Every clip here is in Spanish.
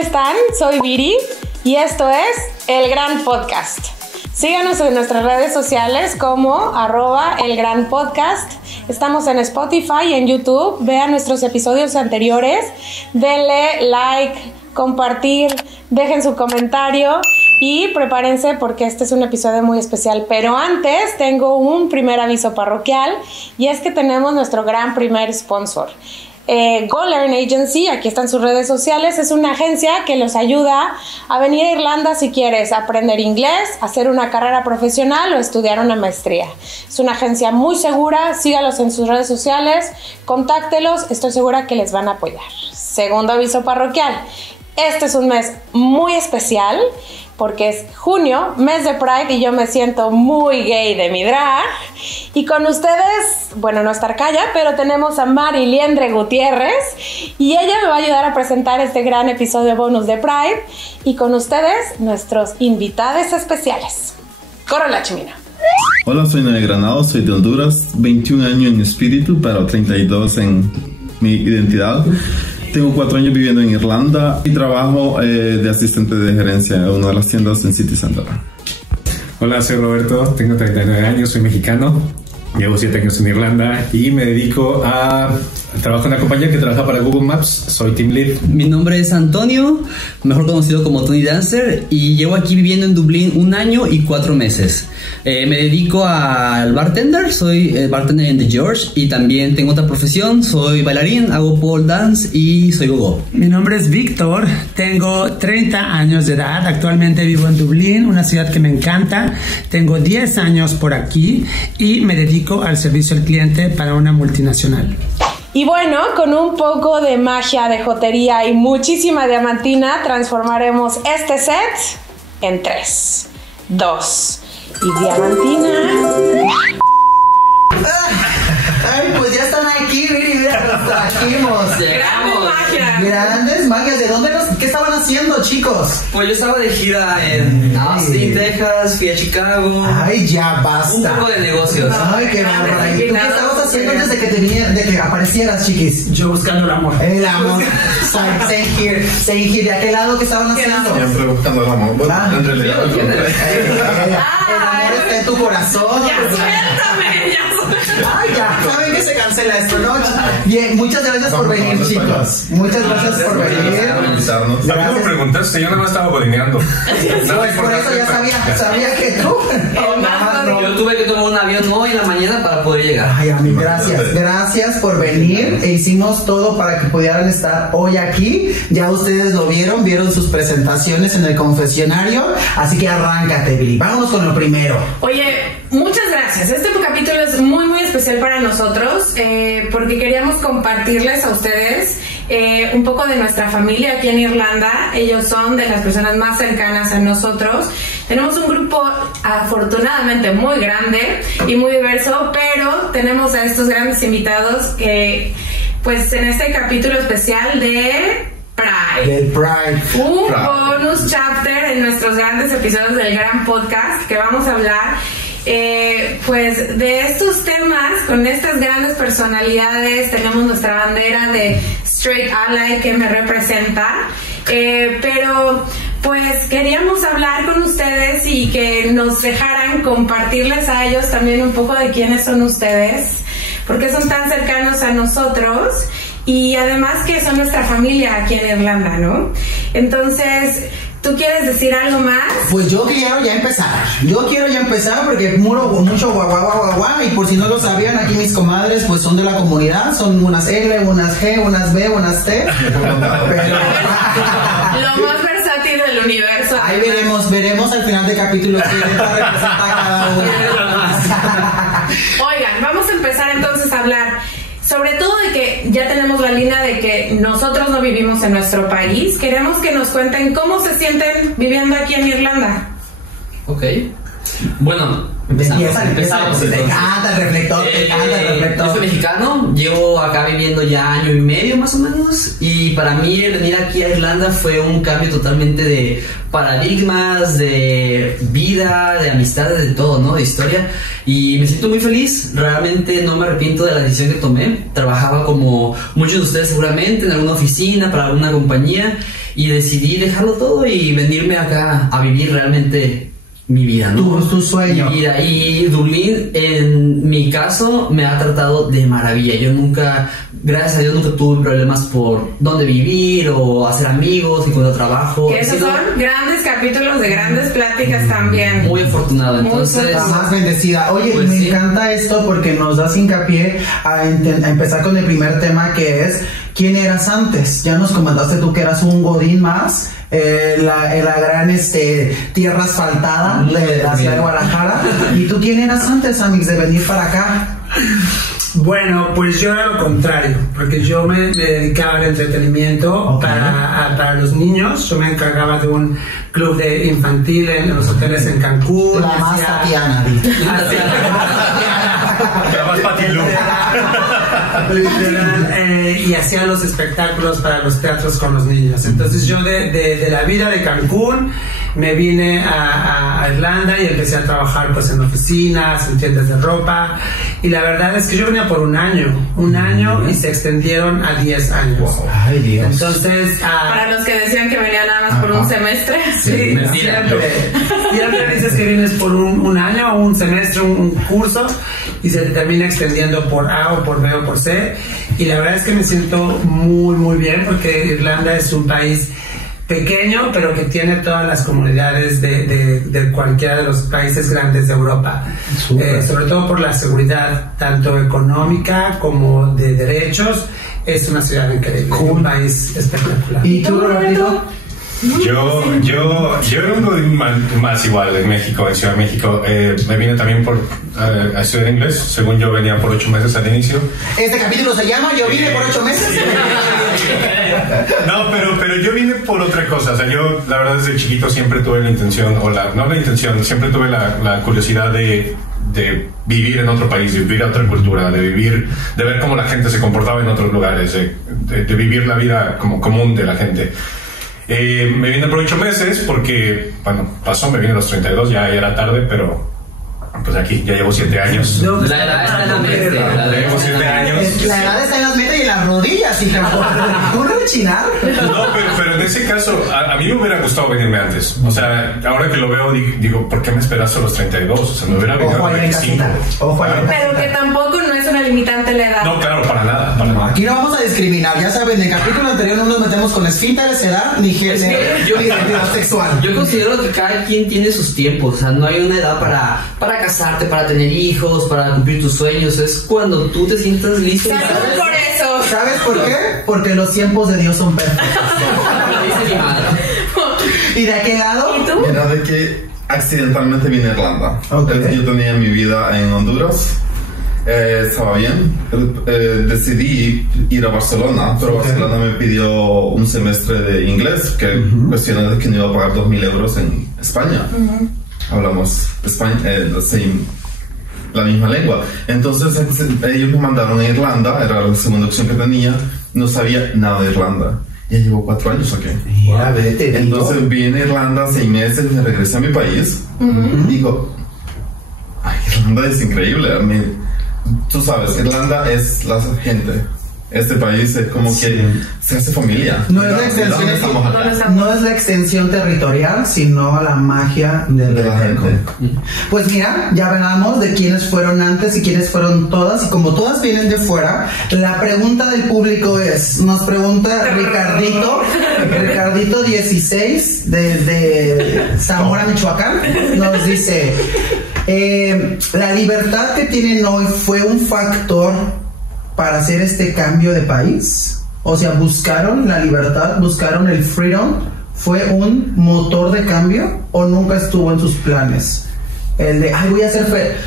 están? Soy Viri y esto es El Gran Podcast. Síganos en nuestras redes sociales como @elgranpodcast. Estamos en Spotify y en YouTube. Vean nuestros episodios anteriores. Denle like, compartir, dejen su comentario y prepárense porque este es un episodio muy especial. Pero antes tengo un primer aviso parroquial y es que tenemos nuestro gran primer sponsor. Go Learn Agency, aquí están sus redes sociales, es una agencia que los ayuda a venir a Irlanda si quieres aprender inglés, hacer una carrera profesional o estudiar una maestría. Es una agencia muy segura, sígalos en sus redes sociales, contáctelos, estoy segura que les van a apoyar. Segundo aviso parroquial, este es un mes muy especial porque es junio, mes de Pride y yo me siento muy gay de mi drag. Y con ustedes, bueno, no está Arcaya, pero tenemos a Mari Liendre Gutiérrez y ella me va a ayudar a presentar este gran episodio bonus de Pride. Y con ustedes, nuestros invitados especiales. Corre la chimina. Hola, soy Noé Granado, soy de Honduras, 21 años en espíritu, pero 32 en mi identidad. Tengo 4 años viviendo en Irlanda y trabajo de asistente de gerencia en una de las tiendas en City Center. Hola, soy Roberto, tengo 39 años, soy mexicano, llevo 7 años en Irlanda y me dedico a trabajo en una compañía que trabaja para Google Maps, soy Team Lead. Mi nombre es Antonio, mejor conocido como Tony Dancer, y llevo aquí viviendo en Dublín 1 año y 4 meses. Me dedico al bartender, soy bartender en The George y también tengo otra profesión, soy bailarín, hago pole dance y soy gogo. Mi nombre es Víctor, tengo 30 años de edad, actualmente vivo en Dublín, una ciudad que me encanta, tengo 10 años por aquí y me dedico al servicio al cliente para una multinacional. Y bueno, con un poco de magia, de jotería y muchísima diamantina, transformaremos este set en 3, 2 y diamantina. Ay, pues ya están aquí, mira, los trajimos. Llegamos. Grandes magias. ¿De dónde qué estaban haciendo, chicos? Pues yo estaba de gira en Austin, Texas, fui a Chicago. Ay, ya basta. Un poco de negocios. Ay, qué bárbaro. ¿Y tú qué estabas haciendo antes de que aparecieras, chiquis? Yo buscando el amor. El amor. Same here. ¿De aquel lado qué estaban haciendo? Siempre buscando el amor. Bueno, en realidad, El amor está en tu corazón. Ay, ya, saben que se cancela esto, ¿no? Bien, muchas gracias por venir, chicos. Muchas gracias por venir. por invitarnos. A mí no me preguntaste, yo nada más estaba bolineando. Pues por eso ya sabía que tú. Yo tuve que tomar un avión hoy en la mañana para poder llegar. Ay, a mí, gracias por venir. E hicimos todo para que pudieran estar hoy aquí. Ya ustedes lo vieron sus presentaciones en el confesionario. Así que arráncate, Billy. Vámonos con lo primero. Oye, muchas gracias. Este capítulo es muy especial para nosotros porque queríamos compartirles a ustedes un poco de nuestra familia aquí en Irlanda. Ellos son de las personas más cercanas a nosotros. Tenemos un grupo afortunadamente muy grande y muy diverso, pero tenemos a estos grandes invitados que pues en este capítulo especial de Pride. Del Pride. Un bonus chapter en nuestros grandes episodios del Gran Podcast que vamos a hablar pues de estos temas con estas grandes personalidades. Tenemos nuestra bandera de Straight Ally que me representa, pero pues queríamos hablar con ustedes y que nos dejaran compartirles a ellos también un poco de quiénes son ustedes, porque son tan cercanos a nosotros y además que son nuestra familia aquí en Irlanda, ¿no? Entonces, ¿tú quieres decir algo más? Pues yo quiero ya empezar porque mucho guau, y por si no lo sabían, aquí mis comadres pues son de la comunidad, son unas L, unas G, unas B, unas T. Pero lo más versátil del universo. Ahí veremos al final del capítulo quién representa a cada uno. Oigan, vamos a empezar entonces a hablar sobre todo de que ya tenemos la línea de que nosotros no vivimos en nuestro país. Queremos que nos cuenten cómo se sienten viviendo aquí en Irlanda. Ok. Bueno, Empezamos. Te encanta el reflector, Yo soy mexicano, llevo acá viviendo ya año y medio más o menos, y para mí el venir aquí a Irlanda fue un cambio totalmente de paradigmas, de vida, de amistades, de todo, ¿no? De historia, y me siento muy feliz. Realmente no me arrepiento de la decisión que tomé. Trabajaba como muchos de ustedes seguramente en alguna oficina, para alguna compañía, y decidí dejarlo todo y venirme acá a vivir realmente mi vida, ¿no? Tu sueño. Mi vida. Y Dublín, en mi caso, me ha tratado de maravilla. Yo nunca, gracias a Dios, nunca tuve problemas por dónde vivir o hacer amigos, encontrar trabajo. Que esos son grandes capítulos de grandes pláticas también. Muy afortunado, entonces. La más bendecida. Oye, pues me sí. encanta esto porque nos das hincapié a empezar con el primer tema, que es ¿quién eras antes? Ya nos comentaste tú que eras un godín más, la gran tierra asfaltada de la ciudad de Guadalajara. ¿Y tú quién eras antes, Amix, de venir para acá? Bueno, pues yo era lo contrario, porque yo me dedicaba al entretenimiento para los niños. Yo me encargaba de un club de infantil en los hoteles en Cancún. La más Tatiana, y hacía los espectáculos para los teatros con los niños. Entonces yo de la vida de Cancún me vine a Irlanda y empecé a trabajar pues en oficinas, en tiendas de ropa, y la verdad es que yo venía por un año y se extendieron a 10 años. Ay, Dios. Entonces Para los que decían que venía nada más por un semestre. sí, siempre dices que vienes por un año o un semestre, un curso, y se te termina extendiendo por A o por B o por C, y la verdad es que me siento muy muy bien, porque Irlanda es un país pequeño, pero que tiene todas las comunidades de cualquiera de los países grandes de Europa, sobre todo por la seguridad, tanto económica como de derechos. Es una ciudad increíble, un país espectacular. ¿Y tú, Roberto? Yo era un godín más igual en México, en Ciudad de México. Me vine también por a estudiar inglés. Según yo venía por 8 meses al inicio. Este capítulo se llama Yo vine por 8 meses. No, pero yo vine por otra cosa. O sea, yo la verdad desde chiquito siempre tuve la intención, siempre tuve la curiosidad de vivir en otro país, de vivir a otra cultura, de ver cómo la gente se comportaba en otros lugares, de vivir la vida como común de la gente. Me vine por 8 meses porque, bueno, me vine a los 32, ya era tarde, pero pues aquí ya llevo 7 años. No, la edad está en la mente. Llevo 7 años. La edad está en las metas y en las rodillas, hija. ¿Uno rechinar? No, pero en ese caso, a mí me hubiera gustado venirme antes. O sea, ahora que lo veo, digo, ¿por qué me esperas a los 32? O sea, me hubiera venido a los 25. Pero que tampoco no es una limitante la edad. No, claro, para nada. Aquí no vamos a discriminar, ya saben, en el capítulo anterior no nos metemos con esfínteres, edad, ni género, ni identidad sexual. Yo considero que cada quien tiene sus tiempos. O sea, no hay una edad para casarte, para tener hijos, para cumplir tus sueños. Es cuando tú te sientas listo. Salud por eso. ¿Sabes por qué? Porque los tiempos de Dios son perfectos. Dice mi madre. ¿Y de qué lado? ¿Y tú? Era de que accidentalmente vine a Irlanda. Ok. Yo tenía mi vida en Honduras. Estaba bien. Decidí ir a Barcelona, pero Barcelona me pidió un semestre de inglés, que cuestioné de que no iba a pagar 2.000 euros en España. Hablamos la misma lengua. Entonces ellos me mandaron a Irlanda, era la segunda opción que tenía. No sabía nada de Irlanda. Ya llevo 4 años aquí. Mira, vete, Entonces vine a Irlanda 6 meses, me regresé a mi país. Digo, ay, Irlanda es increíble. Tú sabes, Irlanda es la gente. Este país es como que se hace familia. No es la extensión territorial, sino la magia de la gente. Pues mira, ya hablamos de quiénes fueron antes y quiénes fueron todas, y como todas vienen de fuera, la pregunta del público nos pregunta Ricardito 16 desde Zamora, Michoacán, nos dice, la libertad que tienen hoy fue un factor para hacer este cambio de país. O sea, buscaron la libertad, buscaron el freedom. ¿Fue un motor de cambio o nunca estuvo en sus planes? El de, voy a hacer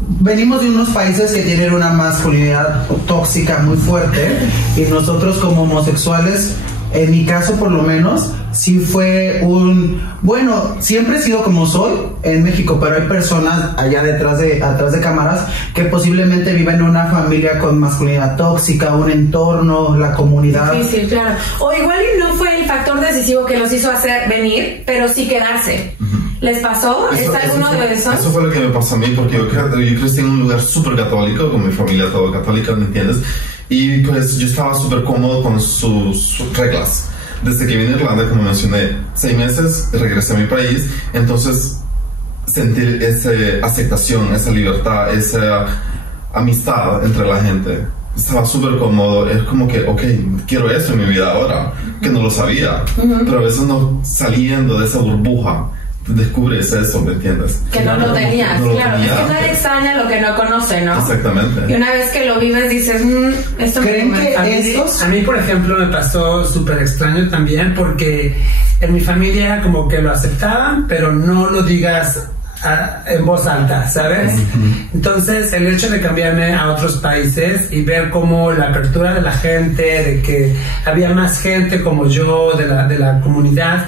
venimos de unos países que tienen una masculinidad tóxica muy fuerte, y nosotros como homosexuales En mi caso, por lo menos, sí fue bueno, siempre he sido como soy en México, pero hay personas allá atrás de cámaras que posiblemente viven en una familia con masculinidad tóxica, un entorno, la comunidad. Difícil, claro. O igual y no fue el factor decisivo que los hizo hacer venir, pero sí quedarse. ¿Les pasó? ¿Es alguno de esos? Eso fue lo que me pasó a mí, porque yo crecí en un lugar súper católico, con mi familia todo católica, ¿me entiendes? Y pues yo estaba súper cómodo con sus reglas. Desde que vine a Irlanda, como mencioné, 6 meses, regresé a mi país, entonces sentí esa aceptación, esa libertad, esa amistad entre la gente. Estaba súper cómodo, es como que, ok, quiero eso en mi vida ahora, que no lo sabía, pero a veces no saliendo de esa burbuja, descubres eso, ¿me entiendes? Que no lo tenías, no lo claro. tenía. Es que nadie extraña lo que no conoce, ¿no? Exactamente. Y una vez que lo vives dices, esto ¿Creen me que A mí, por ejemplo, me pasó súper extraño también porque en mi familia como que lo aceptaban, pero no lo digas en voz alta, ¿sabes? Entonces el hecho de cambiarme a otros países y ver cómo la apertura de la gente, de que había más gente como yo de la comunidad,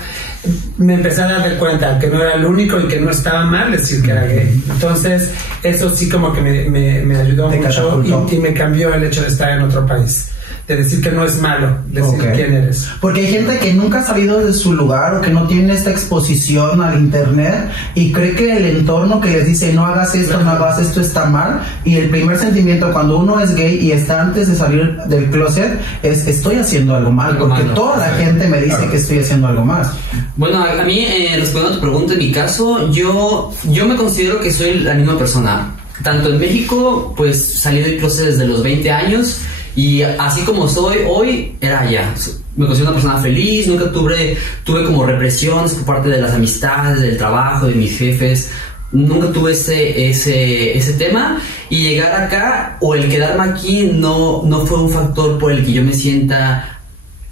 me empecé a dar cuenta que no era el único y que no estaba mal decir que era gay. Entonces eso sí como que me ayudó mucho y me cambió el hecho de estar en otro país, de decir que no es malo decir quién eres. Porque hay gente que nunca ha salido de su lugar o que no tiene esta exposición al internet y cree que el entorno que les dice no hagas esto, no hagas esto está mal, y el primer sentimiento cuando uno es gay y está antes de salir del closet es estoy haciendo algo mal, porque toda la gente me dice que estoy haciendo algo mal. Bueno, a mí, respondiendo a tu pregunta, en mi caso, yo me considero que soy la misma persona. Tanto en México, pues salí del closet desde los 20 años y así como soy hoy, era allá. Me considero una persona feliz, nunca tuve como represiones por parte de las amistades, del trabajo, de mis jefes. Nunca tuve ese tema, y llegar acá o el quedarme aquí no fue un factor por el que yo me sienta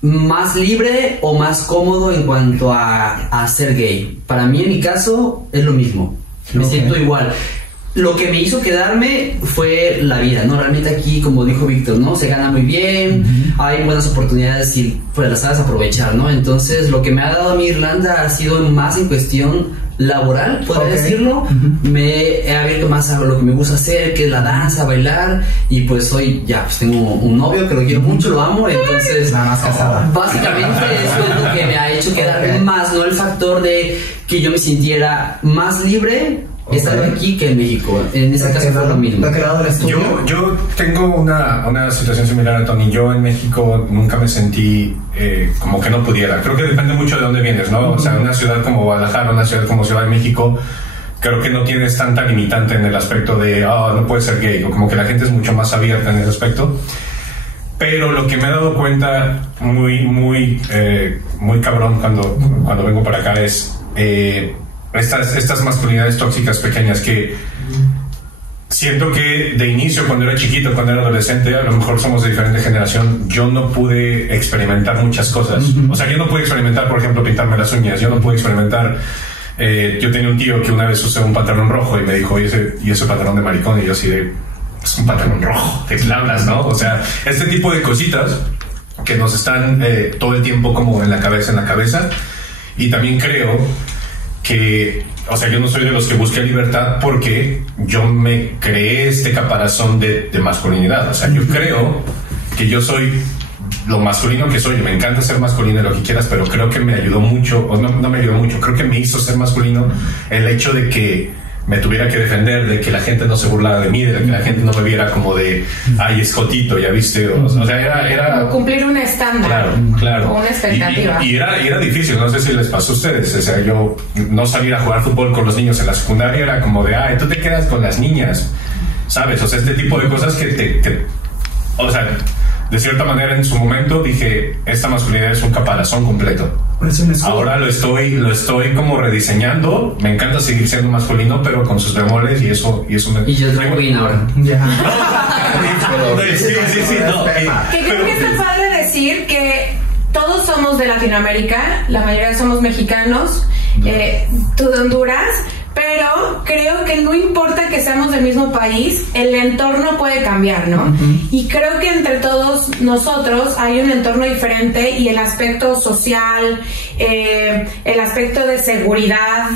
más libre o más cómodo en cuanto a ser gay. Para mí, en mi caso, es lo mismo. Me siento igual. Lo que me hizo quedarme fue la vida, ¿no? Realmente aquí, como dijo Víctor, ¿no? Se gana muy bien, hay buenas oportunidades y pues las sabes aprovechar, ¿no? Entonces, lo que me ha dado a mí Irlanda ha sido más en cuestión laboral, podría decirlo. Me he abierto más a lo que me gusta hacer, que es la danza, bailar, y pues hoy ya pues tengo un novio que lo quiero mucho, lo amo, entonces Nada más casada. básicamente eso es lo que me ha hecho quedarme más, ¿no? El factor de que yo me sintiera más libre estando aquí que en México. En este caso fue lo mismo. Yo tengo una situación similar a Tony. Yo en México nunca me sentí como que no pudiera. Creo que depende mucho de dónde vienes, ¿no? O sea, una ciudad como Guadalajara, una ciudad como Ciudad de México, creo que no tienes tanta limitante en el aspecto de no puedes ser gay, o como que la gente es mucho más abierta en ese aspecto. Pero lo que me he dado cuenta muy cabrón cuando vengo para acá es estas masculinidades tóxicas pequeñas que siento que de inicio, cuando era chiquito, cuando era adolescente, a lo mejor somos de diferente generación, yo no pude experimentar muchas cosas. O sea, yo no pude experimentar, por ejemplo, pintarme las uñas. Yo no pude experimentar... yo tenía un tío que una vez usó un pantalón rojo y me dijo, ¿y ese pantalón de maricón? Y yo así de... es un pantalón rojo, ¿de qué hablas, no? O sea, este tipo de cositas que nos están todo el tiempo como en la cabeza. Y también creo que, o sea, yo no soy de los que busqué libertad porque yo me creé este caparazón de masculinidad. O sea, yo creo que yo soy lo masculino que soy. Me encanta ser masculino, lo que quieras, pero creo que me ayudó mucho, o no me ayudó mucho, creo que me hizo ser masculino el hecho de que me tuviera que defender, de que la gente no se burlara de mí, de que la gente no me viera como de, ay, es jotito, ya viste. O sea, era cumplir un estándar. Claro. O una expectativa. Y era difícil, no sé si les pasó a ustedes. O sea, yo no salir a jugar fútbol con los niños en la secundaria era como de, ay, tú te quedas con las niñas, ¿sabes? O sea, este tipo de cosas que o sea, de cierta manera en su momento dije, esta masculinidad es un caparazón completo. Ahora lo estoy como rediseñando. Me encanta seguir siendo masculino, pero con sus bemoles, y eso me... Y yo traigo bien ahora. Sí, no. Que creo que está padre decir que todos somos de Latinoamérica, la mayoría somos mexicanos, tú de Honduras, pero creo que no importa que seamos del mismo país, el entorno puede cambiar, ¿no? Y creo que entre todos nosotros hay un entorno diferente y el aspecto social, el aspecto de seguridad,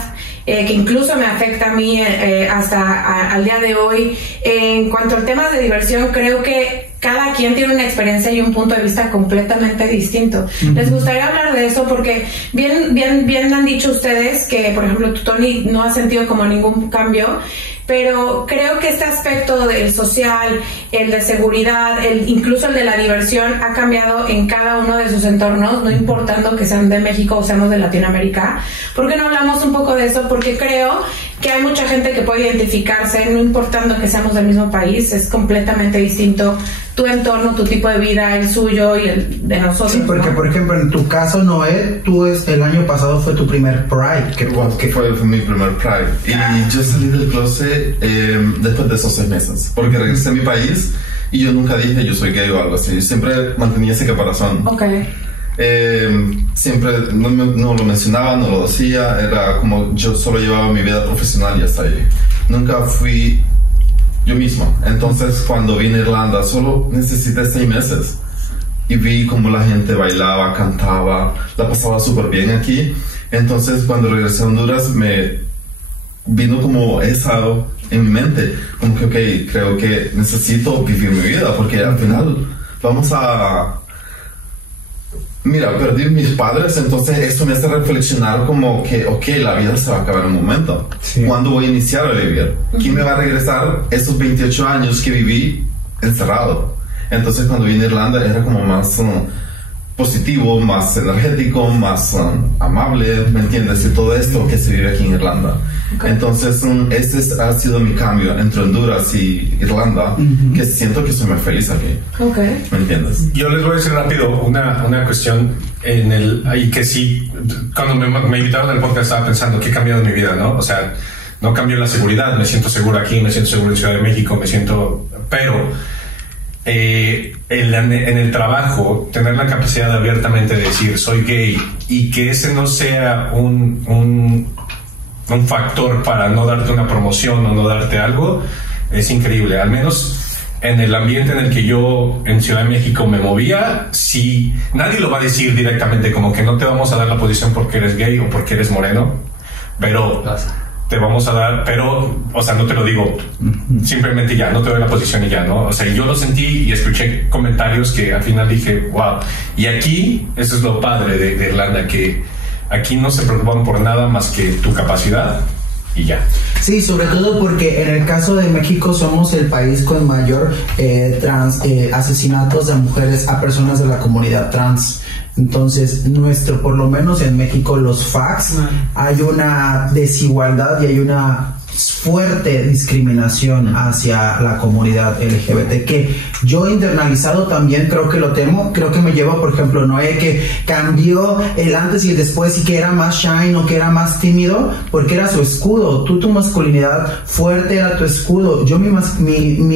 que incluso me afecta a mí hasta al día de hoy. En cuanto al tema de diversión, creo que cada quien tiene una experiencia y un punto de vista completamente distinto. Les gustaría hablar de eso porque bien han dicho ustedes que, por ejemplo, tú, Tony, no has sentido como ningún cambio, pero creo que este aspecto del social, el de seguridad, incluso el de la diversión ha cambiado en cada uno de sus entornos, no importando que sean de México o seamos de Latinoamérica. ¿Por qué no hablamos un poco de eso? Porque creo que hay mucha gente que puede identificarse, no importando que seamos del mismo país, es completamente distinto tu entorno, tu tipo de vida, el suyo y el de nosotros. Sí, porque, ¿no? Por ejemplo, en tu caso, Noé, el año pasado fue tu primer Pride. Que fue mi primer Pride. Y yo salí del closet después de esos 6 meses, porque regresé a mi país y yo nunca dije yo soy gay o algo así. Yo siempre mantenía ese caparazón. Okay. Siempre no lo mencionaba, no lo decía, era como yo solo llevaba mi vida profesional y hasta ahí. Nunca fui yo mismo. Entonces cuando vine a Irlanda solo necesité 6 meses y vi como la gente bailaba, cantaba, la pasaba súper bien aquí. Entonces cuando regresé a Honduras me vino como eso en mi mente, como que ok, creo que necesito vivir mi vida porque al final vamos a... Mira, perdí mis padres, entonces esto me hace reflexionar como que, ok, la vida se va a acabar en un momento. Sí. ¿Cuándo voy a iniciar a vivir? ¿Quién me va a regresar esos 28 años que viví encerrado? Entonces cuando vine a Irlanda era como más positivo, más energético, más amable, ¿me entiendes? Y todo esto que se vive aquí en Irlanda. Okay. Entonces ese ha sido mi cambio entre Honduras y Irlanda, que siento que soy más feliz aquí. Okay. ¿Me entiendes? Yo les voy a decir rápido una cuestión ahí que sí, cuando me invitaron al podcast estaba pensando qué ha cambiado en mi vida, ¿no? O sea, no cambió la seguridad, me siento seguro aquí, me siento seguro en Ciudad de México, pero en el trabajo tener la capacidad de abiertamente decir soy gay y que ese no sea un factor para no darte una promoción o no darte algo es increíble. Al menos en el ambiente en el que yo en Ciudad de México me movía, sí, nadie lo va a decir directamente como que no te vamos a dar la posición porque eres gay o porque eres moreno, pero te vamos a dar, pero, o sea, no te lo digo simplemente ya, no te doy la posición y ya, ¿no? O sea, yo lo sentí y escuché comentarios que al final dije, wow. Y aquí, eso es lo padre de Irlanda, que aquí no se preocupan por nada más que tu capacidad y ya. Sí, sobre todo porque en el caso de México somos el país con mayor asesinatos de mujeres a personas de la comunidad trans. Entonces, por lo menos en México, los facts, hay una desigualdad y hay una fuerte discriminación hacia la comunidad LGBT, que yo internalizado también creo que lo temo, creo que me lleva, por ejemplo, Noé, que cambió el antes y el después y que era más shy o que era más tímido, porque era su escudo. Tu masculinidad fuerte era tu escudo. Yo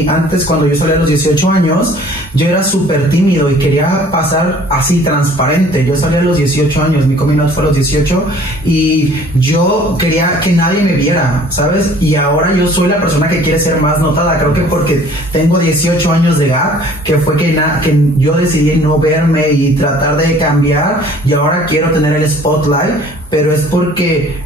antes, cuando yo salí a los 18 años, yo era súper tímido y quería pasar así transparente. Yo salí a los 18 años, mi coming out fue a los 18 y yo quería que nadie me viera, ¿sabes? Y ahora yo soy la persona que quiere ser más notada. Creo que porque tengo 18 años de gap, que fue que yo decidí no verme y tratar de cambiar, y ahora quiero tener el spotlight, pero es porque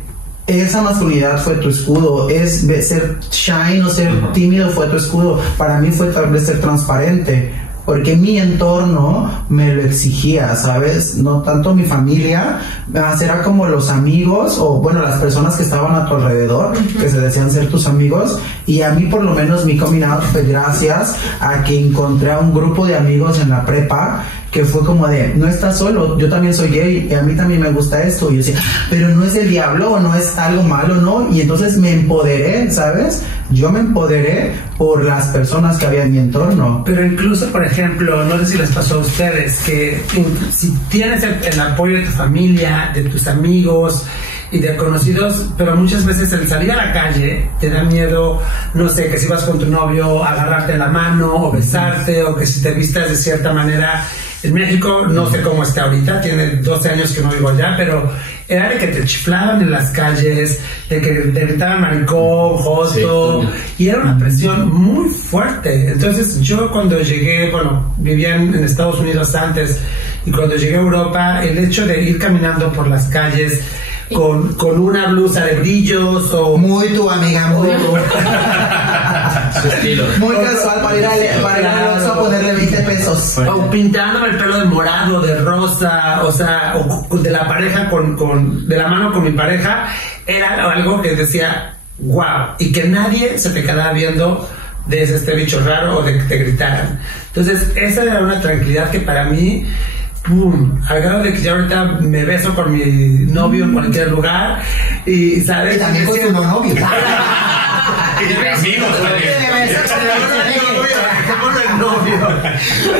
esa masculinidad fue tu escudo, es ser shy o ser tímido fue tu escudo. Para mí fue tal vez ser transparente, porque mi entorno me lo exigía, ¿sabes? No tanto mi familia, era como los amigos o, bueno, las personas que estaban a tu alrededor, que se decían ser tus amigos. Y a mí, por lo menos, mi coming out fue gracias a que encontré a un grupo de amigos en la prepa que fue como de, no estás solo, yo también soy gay y a mí también me gusta esto. Y yo decía, pero no es el diablo o no es algo malo, ¿no? Y entonces me empoderé, ¿sabes? Yo me empoderé por las personas que había en mi entorno. Pero incluso, por ejemplo, no sé si les pasó a ustedes, que si tienes el apoyo de tu familia, de tus amigos y de conocidos, pero muchas veces el salir a la calle te da miedo, no sé, que si vas con tu novio agarrarte la mano o besarte, o que si te vistas de cierta manera En México no sé cómo está ahorita, tiene 12 años que no vivo allá, pero era de que te chiflaban en las calles, de que te gritaban maricón, joto, y era una presión muy fuerte. Entonces yo cuando llegué, bueno, vivía en Estados Unidos antes, y cuando llegué a Europa, el hecho de ir caminando por las calles con una blusa de brillos o... Muy tu amiga, muy tu. Su estilo. Muy casual para ir al Oxxo a ponerle 20 pesos. O pintándome el pelo de morado, de rosa, o sea, o de la pareja de la mano con mi pareja, era algo que decía, wow, y que nadie se te quedaba viendo de este bicho raro o de que te gritaran. Entonces, esa era una tranquilidad que para mí, ¡pum!, al grado de que ya ahorita me beso con mi novio en cualquier lugar y, ¿sabes? Y también con tu novio.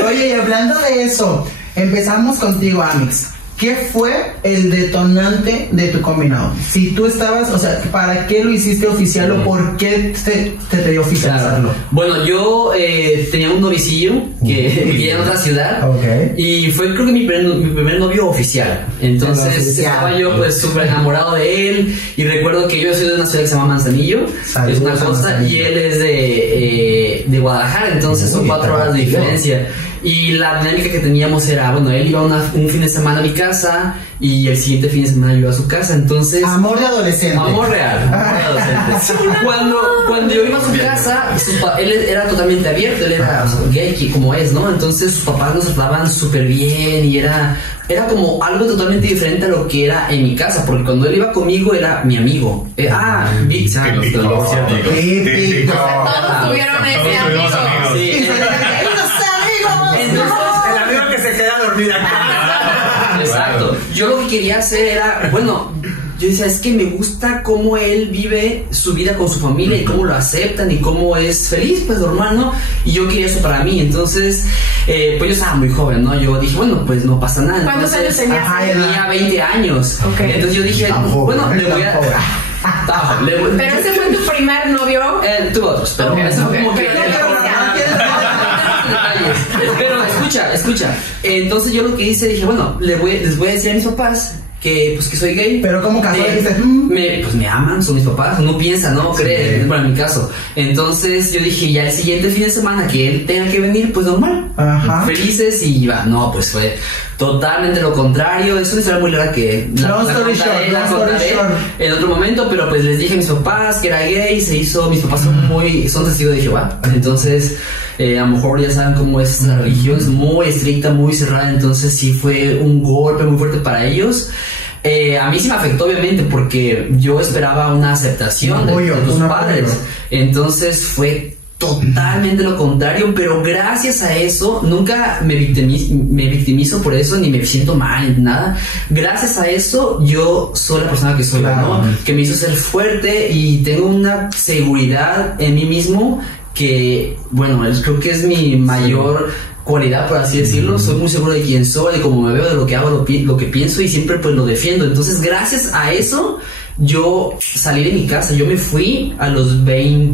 Oye, y hablando de eso, empezamos contigo, Amix. ¿Qué fue el detonante de tu coming out? Si tú estabas, o sea, ¿para qué lo hiciste oficial o por qué te dio oficializarlo? Claro. Bueno, yo tenía un novicillo que vivía en otra ciudad, y fue creo que mi primer novio oficial. Entonces estaba yo pues súper enamorado de él, y recuerdo que yo soy de una ciudad que se llama Manzanillo, es una costa, y él es de Guadalajara, entonces son 4 horas de diferencia. Y la dinámica que teníamos era, bueno, él iba un fin de semana a mi casa y el siguiente fin de semana yo iba a su casa, entonces... Amor de adolescente. Amor real, amor de adolescente. Cuando yo iba a su casa, él era totalmente abierto, él era gay, como es, ¿no? Entonces sus papás nos trataban súper bien y era como algo totalmente diferente a lo que era en mi casa, porque cuando él iba conmigo era mi amigo. Vic, ¿sabes? Típico. Todos tuvieron ese amigo. Sí. Entonces, el amigo que se queda a dormir acá. Exacto. Yo lo que quería hacer era, bueno, yo decía, es que me gusta cómo él vive su vida con su familia y cómo lo aceptan y cómo es feliz, pues normal, ¿no? Y yo quería eso para mí. Entonces, pues yo estaba muy joven, ¿no? Yo dije, bueno, pues no pasa nada. ¿Cuántos años tenías? Tenía 20 años. Okay. Entonces yo dije, bueno, le voy a... Pero ese fue tu primer novio. Tuve otros, pero eso fue como que... Pero escucha. Entonces yo lo que hice, dije, bueno, les voy a decir a mis papás que soy gay. Pero como casual dijiste, pues me aman, son mis papás, no piensan, no creen, bueno, en mi caso. Entonces yo dije, ya el siguiente fin de semana que él tenga que venir, pues normal, felices, y va. No, pues fue totalmente lo contrario. Es una historia muy larga que la contaré en otro momento, pero pues les dije a mis papás que era gay, mis papás son testigos de Jehová. Entonces a lo mejor ya saben cómo es la religión, es muy estricta, muy cerrada, entonces sí fue un golpe muy fuerte para ellos. A mí sí me afectó, obviamente, porque yo esperaba una aceptación de los padres. Entonces fue totalmente lo contrario, pero gracias a eso nunca me victimizo por eso, ni me siento mal, ni nada. Gracias a eso yo soy la persona que soy, ¿no? Que me hizo ser fuerte y tengo una seguridad en mí mismo que, bueno, creo que es mi mayor cualidad, por así decirlo. Soy muy seguro de quién soy, de cómo me veo, de lo que hago, lo que pienso, y siempre pues lo defiendo. Entonces gracias a eso yo salí de mi casa. Yo me fui a los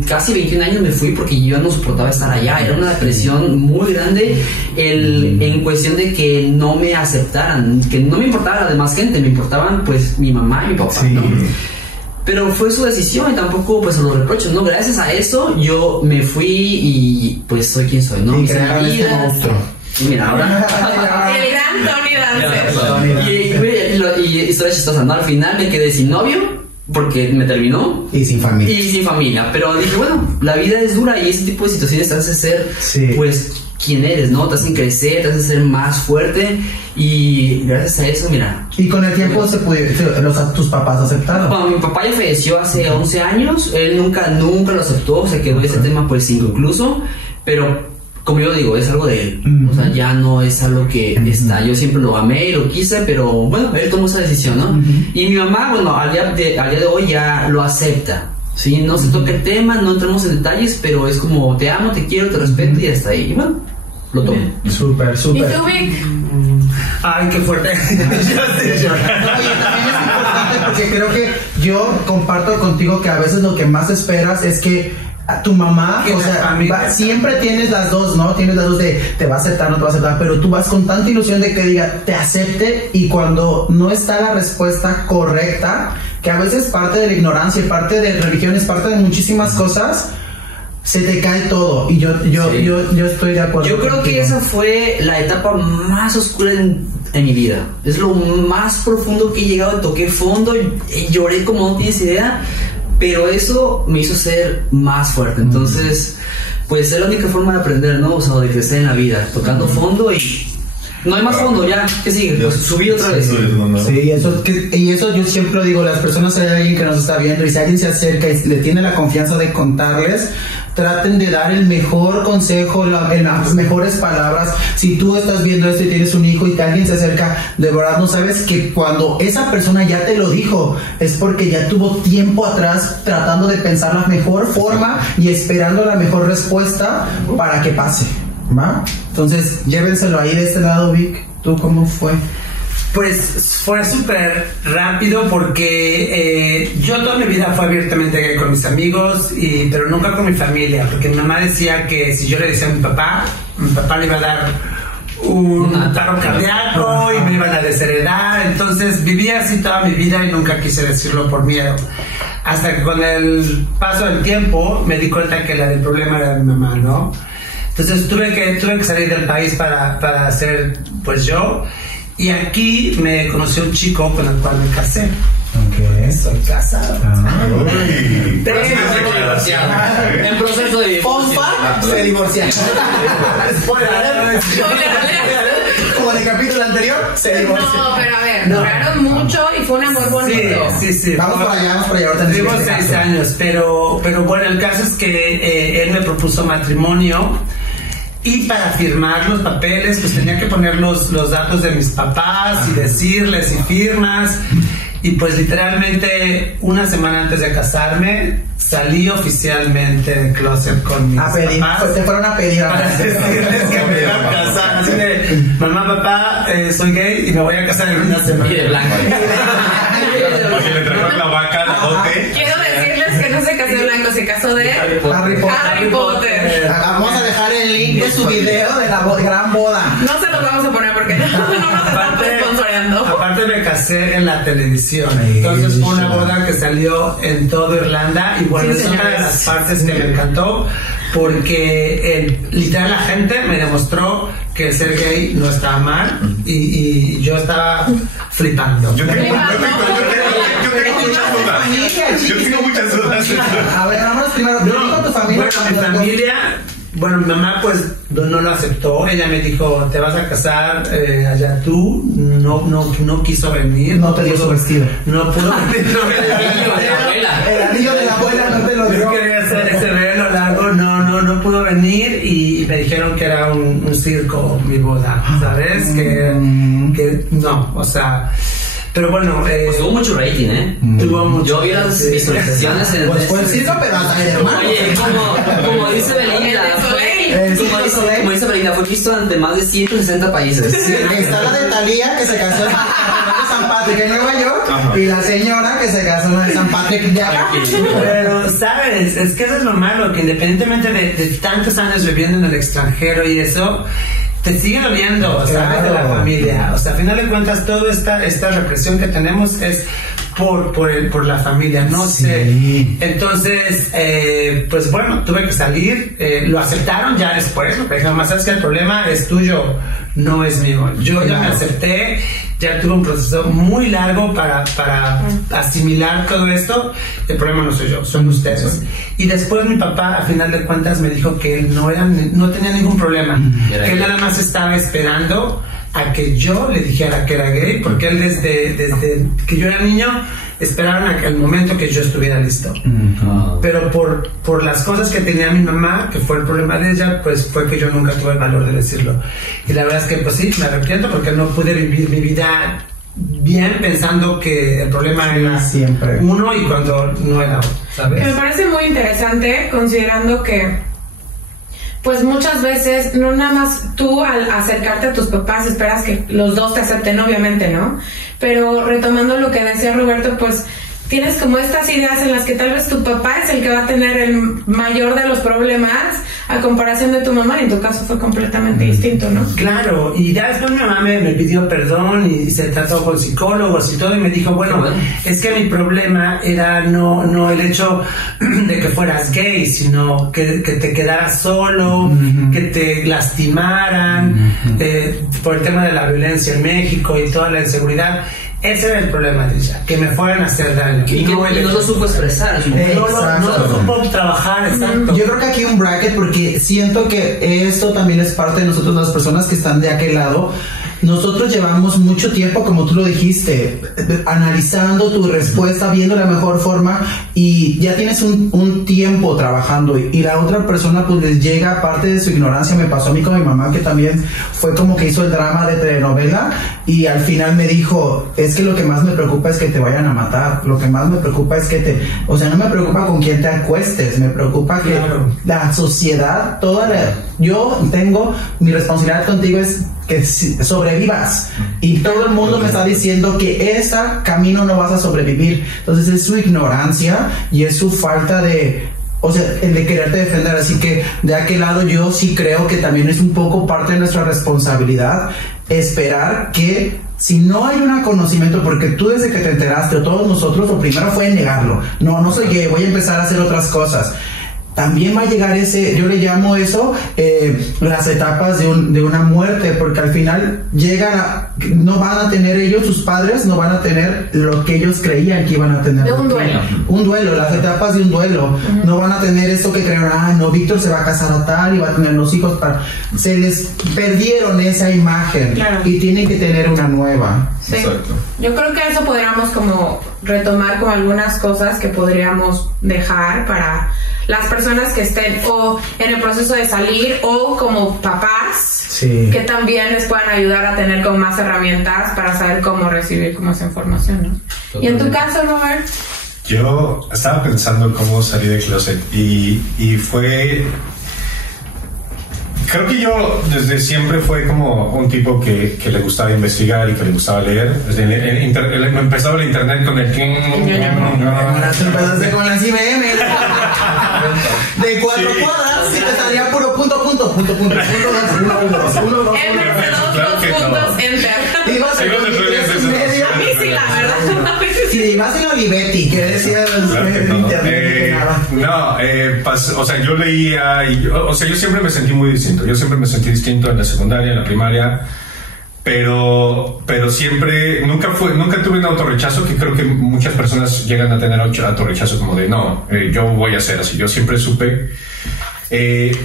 casi 21 años, me fui porque yo no soportaba estar allá. Era una depresión muy grande en cuestión de que no me aceptaran, que no me importaba la demás gente, me importaban pues mi mamá y mi papá, ¿no? Pero fue su decisión y tampoco pues se lo reprocho, ¿no? Gracias a eso yo me fui y pues soy quien soy, ¿no? Y crearon este monstruo. Y mira, ahora... El gran Tony Dancer. Y historia chistosa, ¿no? Al final me quedé sin novio porque me terminó. Y sin familia. Pero dije, bueno, la vida es dura y ese tipo de situaciones te hacen ser, pues, quien eres, ¿no? Te hacen crecer, te hacen ser más fuerte, y gracias a eso, mira. Y con el tiempo tus papás aceptaron. Bueno, mi papá ya falleció hace 11 años, él nunca lo aceptó, se quedó ese tema por el 5 incluso, pero como yo digo, es algo de él, o sea, ya no es algo que está, yo siempre lo amé y lo quise, pero bueno, él tomó esa decisión, ¿no? Y mi mamá, bueno, al día de hoy ya lo acepta. Sí, no se toca el tema, no entramos en detalles, pero es como te amo, te quiero, te respeto y hasta ahí. Y bueno, lo tomo. Súper. ¿Y tú, Vic? Ay, qué fuerte. También es importante porque creo que yo comparto contigo que a veces lo que más esperas es que a tu mamá, Que o la sea, familia. siempre tienes las dos, ¿no? Tienes las dos de te va a aceptar, no te va a aceptar, pero tú vas con tanta ilusión de que diga te acepte, y cuando no está la respuesta correcta, que a veces parte de la ignorancia, parte de religiones, parte de muchísimas cosas, se te cae todo. Y yo estoy de acuerdo. Yo creo contigo. que esa fue la etapa más oscura en mi vida. Es lo más profundo que he llegado. Toqué fondo, lloré como no tienes idea, pero eso me hizo ser más fuerte. Entonces, pues es la única forma de aprender, ¿no? O sea, de crecer en la vida, tocando fondo, y no hay más fondo, ya. ¿Qué sigue? Pues subí otra vez. Sí, y eso yo siempre digo, las personas, hay alguien que nos está viendo y si alguien se acerca y le tiene la confianza de contarles, traten de dar el mejor consejo, las mejores palabras. Si tú estás viendo esto y tienes un hijo y alguien se acerca, de verdad no sabes que cuando esa persona ya te lo dijo, es porque ya tuvo tiempo atrás tratando de pensar la mejor forma y esperando la mejor respuesta para que pase, ¿va? Entonces, llévenselo ahí de este lado, Vic. ¿Tú cómo fue? Pues fue súper rápido porque yo toda mi vida fui abiertamente gay con mis amigos, pero nunca con mi familia, porque mi mamá decía que si yo le decía a mi papá le iba a dar un paro cardíaco y me iban a desheredar. Entonces viví así toda mi vida y nunca quise decirlo por miedo. Hasta que con el paso del tiempo me di cuenta que el problema era de mi mamá, ¿no? Entonces tuve que salir del país para ser pues yo. Y aquí me conocí un chico con el cual me casé. Okay. Estoy casado. En proceso de divorcio. Se divorciaron. Como en el capítulo anterior, se divorciaron. No, pero a ver, duraron mucho y fue un amor bonito. Sí. Vamos por allá. Ahorita Tuvimos 6 años, pero bueno, el caso es que él me propuso matrimonio. Y para firmar los papeles, pues tenía que poner los datos de mis papás y decirles y firmas. Y pues literalmente una semana antes de casarme, salí oficialmente del closet con mis papás. Pues te fueron a pedir para decirles que me iban a casar. Así de, mamá, papá, soy gay y me voy a casar en una semana. Y de blanco. Porque le trajeron la vaca, la dote. Quiero decirles que no se casó de blanco, se casó de Harry Potter. Vamos a dejar el link de su video de la gran boda. No se los vamos a poner porque no nos están sponsoreando. Aparte me casé en la televisión. Entonces fue una boda que salió en toda Irlanda. Y bueno, es una de las partes que me encantó, porque literal la gente me demostró que ser gay no estaba mal, y yo estaba flipando. Yo tengo muchas dudas. A ver, vámonos primero. ¿Con tu familia? Bueno, mi familia, bueno, mi mamá pues no lo aceptó. Ella me dijo, te vas a casar allá tú. No quiso venir. No te dio su vestido. No pudo venir. El anillo de la abuela no te lo dio. Yo quería hacer ese velo largo. No pudo venir, y me dijeron que era un circo mi boda, ¿sabes? Que no, o sea... Pero bueno, pues tuvo mucho rating, ¿eh? Tuvo mucho. Yo vi las visualizaciones en Pues fue el circo, pero hasta el hermano. Oye, como dice Belinda, como dice Belinda, fue visto ante más de 160 países. Sí, está la de Thalía, que se casó en San Patrick en Nueva York, y la señora que se casó en San Patrick de acá. Pero, ¿sabes? Es que eso es lo malo, que independientemente de tantos años viviendo en el extranjero y eso, te sigue doliendo, ¿sabes? De la familia. O sea, a final de cuentas, toda esta represión que tenemos es por la familia, no sé. Entonces, pues bueno, tuve que salir. Lo aceptaron ya después, porque dijeron, ¿sabes que el problema es tuyo? No es mío. Yo ya me acepté, ya tuve un proceso muy largo para asimilar todo esto. El problema no soy yo, son ustedes. Y después mi papá, a final de cuentas, me dijo que él no tenía ningún problema, que él nada más estaba esperando a que yo le dijera que era gay, porque él desde que yo era niño esperaron a que el momento que yo estuviera listo. Pero por las cosas que tenía mi mamá, que fue el problema de ella, pues fue que yo nunca tuve el valor de decirlo. Y la verdad es que pues sí, me arrepiento, porque no pude vivir mi vida bien pensando que el problema era siempre uno y cuando no era otro, ¿sabes? Me parece muy interesante, considerando que pues muchas veces no nada más tú al acercarte a tus papás esperas que los dos te acepten, obviamente, ¿no? Pero retomando lo que decía Roberto, pues tienes como estas ideas en las que tal vez tu papá es el que va a tener el mayor de los problemas a comparación de tu mamá, y en tu caso fue completamente distinto, ¿no? Claro, y ya después mi mamá me pidió perdón y se trató con psicólogos y todo, y me dijo, bueno, es que mi problema era no el hecho de que fueras gay, sino que te quedaras solo, que te lastimaran, por el tema de la violencia en México y toda la inseguridad. Ese era el problema, Trisha, que me fueran a hacer daño. Y no lo supo expresar. No lo supo trabajar, exacto. Yo creo que aquí hay un bracket, porque siento que esto también es parte de nosotros, las personas que están de aquel lado. Nosotros llevamos mucho tiempo, como tú lo dijiste, analizando tu respuesta, viendo la mejor forma, y ya tienes un tiempo trabajando, y la otra persona pues les llega, aparte de su ignorancia. Me pasó a mí con mi mamá, que también fue como que hizo el drama de telenovela, y al final me dijo, es que lo que más me preocupa es que te vayan a matar, lo que más me preocupa es que o sea, no me preocupa con quién te acuestes, me preocupa que la sociedad, yo tengo, mi responsabilidad contigo es que sobrevivas, y todo el mundo me está diciendo que ese camino no vas a sobrevivir. Entonces es su ignorancia y es su falta de, o sea, el de quererte defender. Así que de aquel lado yo sí creo que también es un poco parte de nuestra responsabilidad esperar que, si no hay un conocimiento, porque tú desde que te enteraste, o todos nosotros, lo primero fue negarlo. No soy gay, voy a empezar a hacer otras cosas. También va a llegar yo le llamo eso las etapas de una muerte, porque al final no van a tener ellos, sus padres no van a tener lo que ellos creían que iban a tener. De un duelo. Un duelo, las etapas de un duelo. No van a tener esto que creyeron, no, Víctor se va a casar a tal y va a tener los hijos se les perdieron esa imagen, claro, y tienen que tener una nueva. Sí. Exacto. Yo creo que eso podríamos como retomar como algunas cosas que podríamos dejar para las personas que estén o en el proceso de salir, o como papás, sí, que también les puedan ayudar a tener como más herramientas para saber cómo recibir como esa información, ¿no? Totalmente. Y en tu caso, Robert. Yo estaba pensando cómo salir del closet, y fue... Creo que yo desde siempre fue como un tipo que le gustaba investigar y que le gustaba leer. Empezaba el internet con el... Empezaste con las IBM. De 4 cuadras, y te salía puro punto. Si vas en Olivetti, ¿qué decías en internet? O sea, yo leía yo siempre me sentí muy distinto. Yo siempre me sentí distinto en la secundaria, en la primaria, pero siempre, nunca tuve un autorrechazo, que creo que muchas personas llegan a tener autorrechazo como de yo voy a ser así. Yo siempre supe,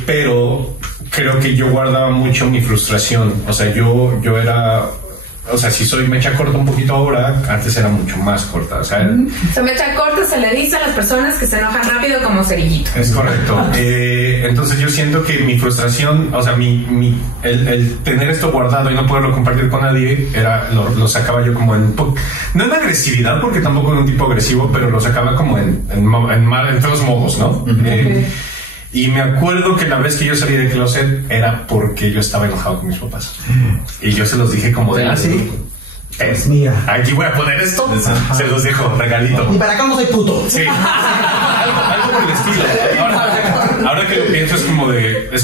pero creo que yo guardaba mucho mi frustración. O sea, yo era... O sea, si soy mecha corta un poquito ahora, antes era mucho más corta. O sea, mecha corta se le dice a las personas que se enojan rápido como cerillito. Es correcto. Entonces yo siento que mi frustración, o sea, el tener esto guardado y no poderlo compartir con nadie, lo sacaba yo como no en agresividad, porque tampoco era un tipo agresivo, pero lo sacaba como en todos modos, ¿no? Okay. Y me acuerdo que la vez que yo salí del closet era porque yo estaba enojado con mis papás. Y yo se los dije como de así. Mira, aquí voy a poner esto. Ajá. Se los dejo, regalito. Y para acá no soy puto. Sí. algo por el estilo. Ahora que lo pienso es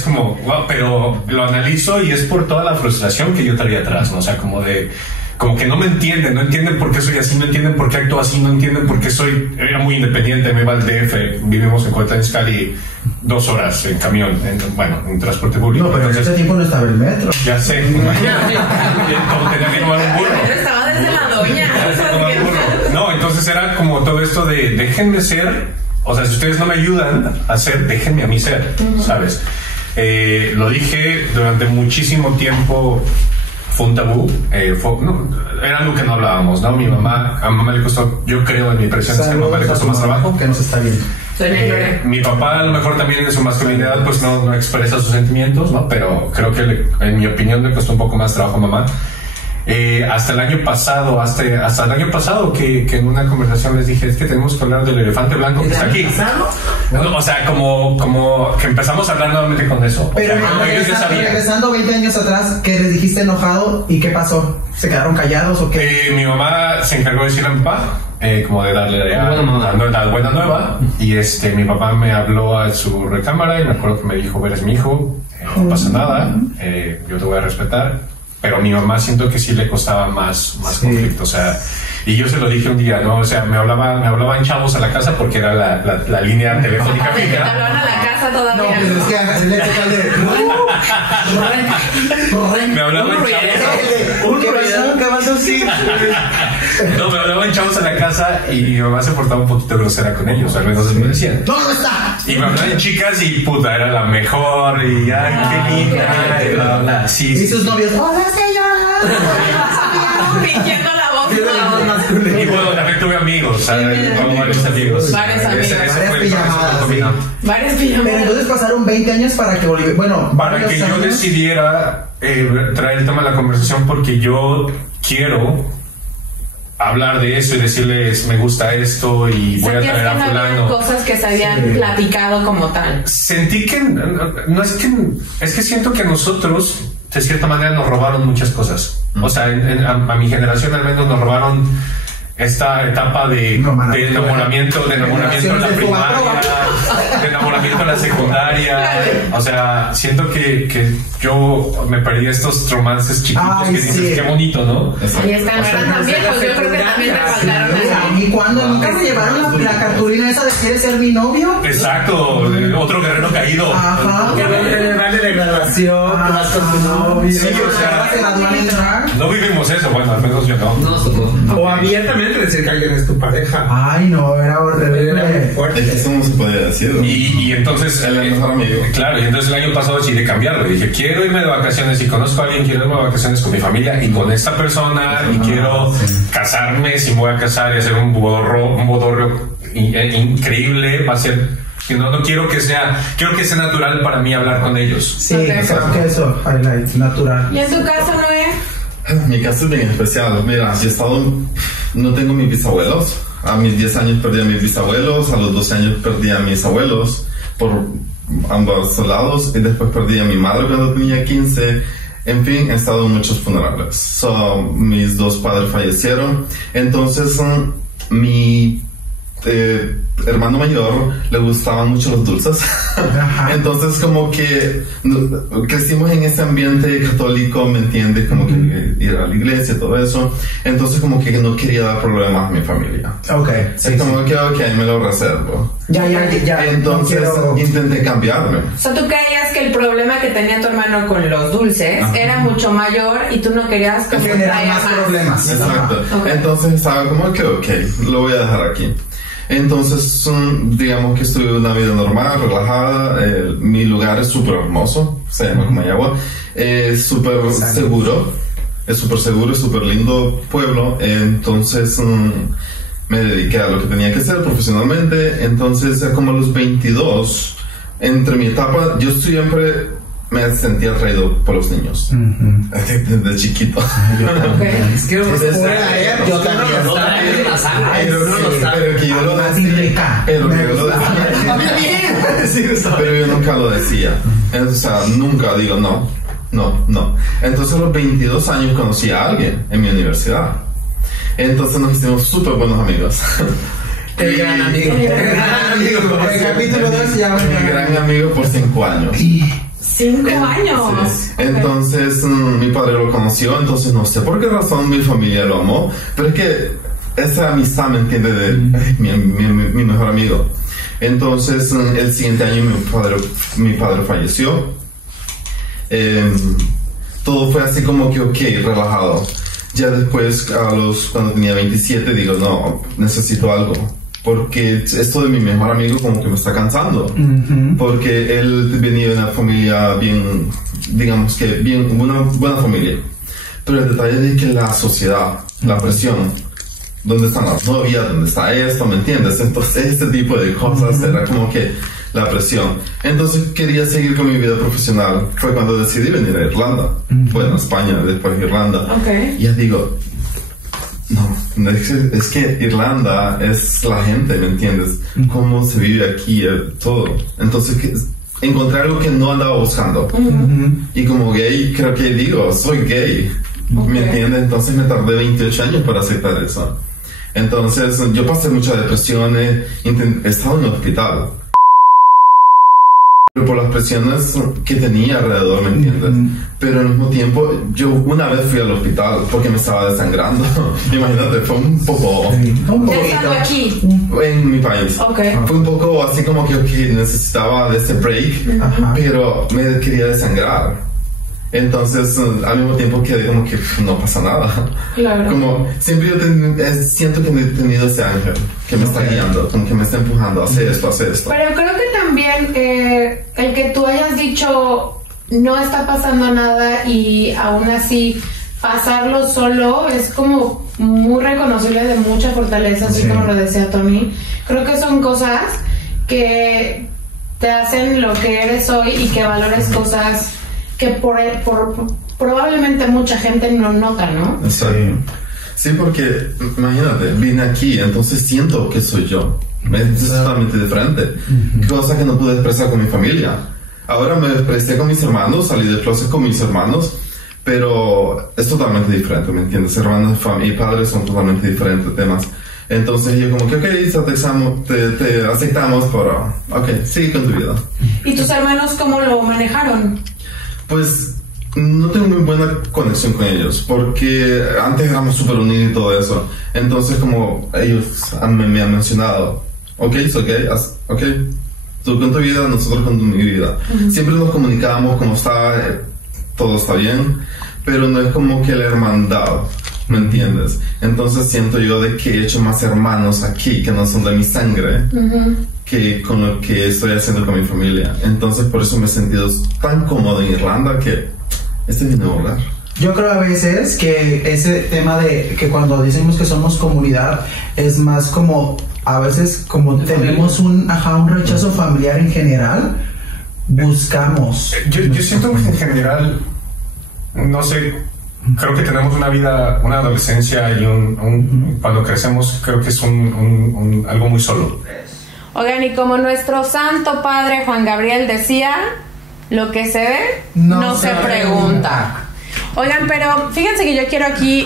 como, wow, pero lo analizo y es por toda la frustración que yo traía atrás, ¿no? O sea, como que no entienden por qué soy así, no entienden por qué actúo así, no entienden por qué era muy independiente, me va al DF, vivimos en Cuautla-Izcalli, 2 horas en camión, en transporte público. No, pero en ese tiempo no estaba el metro. Ya sé, imagínate, como tenía que tomar un burro. El metro estaba desde la doña. No, entonces era como todo esto de déjenme ser, o sea, si ustedes no me ayudan a ser, déjenme a mí ser, ¿sabes? Lo dije durante muchísimo tiempo. Fue un tabú, era algo que no hablábamos, ¿no? A mamá le costó, yo creo en mi presencia, a mamá le costó más trabajo. Que nos está viendo. Mi papá a lo mejor también en su masculinidad pues no expresa sus sentimientos, ¿no? Pero creo que en mi opinión le costó un poco más trabajo a mamá. Hasta el año pasado que en una conversación les dije, es que tenemos que hablar del elefante blanco que está aquí. O sea, como que empezamos a hablar nuevamente con eso. Pero regresando 20 años atrás, ¿qué les dijiste enojado y qué pasó? ¿Se quedaron callados o qué? Mi mamá se encargó de decirle a mi papá como de darle la buena nueva. Y mi papá me habló a su recámara y me acuerdo que me dijo, eres mi hijo, no pasa nada, yo te voy a respetar. Pero a mi mamá siento que sí le costaba más conflicto, o sea, y yo se lo dije un día, ¿no? O sea, me hablaban chavos a la casa porque era la línea telefónica Te fija. hablaban a la casa todavía. Me hablaban chavos a la casa y mi mamá se portaba un poquito grosera con ellos, al menos me decían. ¿Dónde está? Y me hablaban chicas y puta, era la mejor y ay, qué linda, y bla, bla. Sí, Y sus novios, hola señora. Fingiendo la voz. Y bueno, también tuve amigos, ¿sabes? Como varios amigos. Varios amigos. Varias pijamadas, sí. Varias Pero pijamadas. entonces pasaron 20 años para que volviera. Bueno, Para varios que yo años. decidiera traer el tema a la conversación, porque yo quiero hablar de eso y decirles me gusta esto y voy a Sentías traer que a no había fulano. cosas que se habían platicado como tal. Sentí que no es que siento que a nosotros de cierta manera nos robaron muchas cosas. O sea, a mi generación al menos nos robaron esta etapa de enamoramiento en la primaria, de enamoramiento en la secundaria. O sea, siento que yo me perdí estos romances chiquitos. Ay, que dices, sí. qué bonito, ¿no? Ahí están, no eran tan viejos. Yo creo que también te faltaron ahí. ¿Y cuándo nunca me llevaron la cartulina esa de ¿quieres ser mi novio? Exacto, otro guerrero caído. Ajá. El vale de graduación, que vas con tu novio. Sí, o sea, ¿Se gradúan en drag? no vivimos eso, bueno, al menos yo no. No nos tocó. O abiertamente decir que alguien es tu pareja. Ay, no, era Era muy horrible. fuerte. Eso no se puede decir. Y entonces El mejor amigo. Claro, y entonces el año pasado decidí cambiarlo. Dije, quiero irme de vacaciones y conozco a alguien, quiero irme de vacaciones con mi familia y con esta persona y quiero casarme, si me voy a casar y hacer un bodorrio increíble, va a ser, no quiero que sea natural para mí hablar con ellos. Sí, Ok. creo que eso, highlight, natural. ¿Y en tu caso, Noé? Mi caso es bien especial. Mira, no tengo mis bisabuelos. A mis 10 años perdí a mis bisabuelos, a los 12 años perdí a mis abuelos por ambos lados y después perdí a mi madre cuando tenía 15. En fin, he estado en muchos funerales. Mis dos padres fallecieron. Entonces, mi hermano mayor le gustaban mucho los dulces. Entonces como que crecimos en ese ambiente católico, ¿me entiendes? Como que ir a la iglesia y todo eso. Entonces como que no quería dar problemas a mi familia. Ok, Es como que ok, me lo reservo. Ya. Entonces no quiero- intenté cambiarme. O sea, tú creías que el problema que tenía tu hermano con los dulces era mucho mayor y tú no querías como generar traer más problemas. Exacto. Ok. Entonces estaba como que ok, lo voy a dejar aquí. Entonces, digamos que estuve una vida normal, relajada. Mi lugar es súper hermoso, se llama Comayagua. Es súper seguro, es súper lindo pueblo. Entonces, me dediqué a lo que tenía que hacer profesionalmente. Entonces, como a los 22, entre mi etapa, yo siempre me sentía atraído por los niños. Desde chiquito. Es que uno Desde se puede esa leer, época, yo también. también lo trae en la sangre. Pero uno lo sabe, pero que yo lo Más decía. rica. Pero Me que yo lo gusta. decía. Pero yo nunca lo decía. O sea, nunca digo no. Entonces a los 22 años conocí a alguien en mi universidad. Entonces nos hicimos súper buenos amigos. El gran amigo. El gran amigo. El capítulo 2 se llama Mi gran amigo por 5 años. 5 años. Sí. Entonces mi padre lo conoció, entonces no sé por qué razón mi familia lo amó, pero es que esa amistad, ¿me entiende? De mi mejor amigo. Entonces el siguiente año mi padre falleció. Todo fue así como que ok, relajado. Ya después, cuando tenía 27, digo, no, necesito algo. Porque esto de mi mejor amigo como que me está cansando. Porque él venía de una familia bien, digamos que bien, una buena familia. Pero el detalle es que la sociedad, la presión, ¿dónde están las novias? ¿Dónde está esto? ¿Me entiendes? Entonces este tipo de cosas era como que la presión. Entonces quería seguir con mi vida profesional. Fue cuando decidí venir a Irlanda. Bueno, a España, después a Irlanda. Okay. Y ya digo, no, es que Irlanda es la gente, ¿me entiendes? Cómo se vive aquí, todo. Entonces encontré algo que no andaba buscando. Y como gay, creo que digo, soy gay. ¿Me entiendes? Entonces me tardé 28 años para aceptar eso. Entonces yo pasé mucha depresión, he estado en el hospital. Por las presiones que tenía alrededor, ¿me entiendes? Pero al mismo tiempo, yo una vez fui al hospital porque me estaba desangrando. Imagínate, fue un poco... ¿Estando aquí? En mi país. Okay. Fue un poco así como que necesitaba de ese break, pero me quería desangrar. Entonces, al mismo tiempo quedé como que no pasa nada. Claro. Como siempre yo siento que he tenido ese ángel que me está guiando, como que me está empujando, hace esto. Pero creo que también el que tú hayas dicho no está pasando nada y aún así pasarlo solo es como muy reconocible, de mucha fortaleza, así como lo decía Tony. Creo que son cosas que te hacen lo que eres hoy y que valores cosas que probablemente mucha gente no nota, ¿no? Sí, porque imagínate, vine aquí, entonces siento que soy yo. Es totalmente diferente. Cosa que no pude expresar con mi familia. Ahora me expresé con mis hermanos, salí del closet con mis hermanos, pero es totalmente diferente, ¿me entiendes? Hermanos y padres son totalmente diferentes temas. Entonces yo como que, ok, te aceptamos, pero ok, sigue con tu vida. ¿Y tus hermanos cómo lo manejaron? Pues no tengo muy buena conexión con ellos, porque antes éramos súper unidos y todo eso. Entonces como ellos me han mencionado, ok, tú con tu vida, nosotros con mi vida. Siempre nos comunicábamos como está, todo está bien, pero no es como que la hermandad, ¿me entiendes? Entonces siento yo de que he hecho más hermanos aquí que no son de mi sangre que con lo que estoy haciendo con mi familia. Entonces por eso me he sentido tan cómodo en Irlanda que este es mi nuevo hogar. Yo creo a veces que ese tema de que cuando decimos que somos comunidad es más como a veces como tenemos un rechazo familiar en general, buscamos. Yo siento que en general, no sé, creo que tenemos una vida, una adolescencia y cuando crecemos creo que es algo muy solo. Oigan, y como nuestro santo padre Juan Gabriel decía, lo que se ve no se pregunta. Oigan, pero fíjense que yo quiero aquí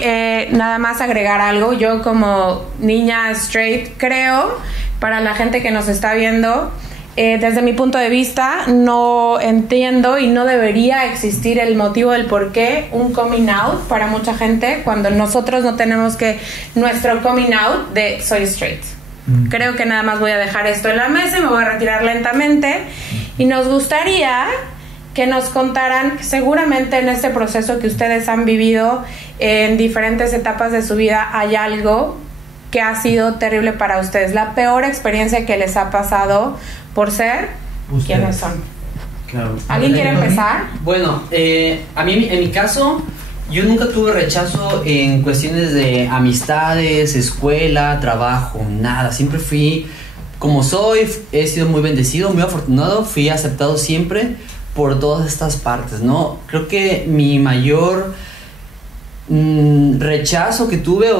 nada más agregar algo. Yo como niña straight creo, para la gente que nos está viendo, desde mi punto de vista, no entiendo y no debería existir el motivo del por qué un coming out para mucha gente cuando nosotros no tenemos que nuestro coming out de soy straight. Creo que nada más voy a dejar esto en la mesa y me voy a retirar lentamente y nos gustaría que nos contaran, seguramente en este proceso que ustedes han vivido en diferentes etapas de su vida hay algo que ha sido terrible para ustedes, la peor experiencia que les ha pasado por ser quienes son. Claro. ¿Alguien quiere empezar? Bueno, a mí en mi caso yo nunca tuve rechazo en cuestiones de amistades, escuela, trabajo, nada, siempre fui como soy, he sido muy bendecido, muy afortunado, fui aceptado siempre por todas estas partes, ¿no? Creo que mi mayor rechazo que tuve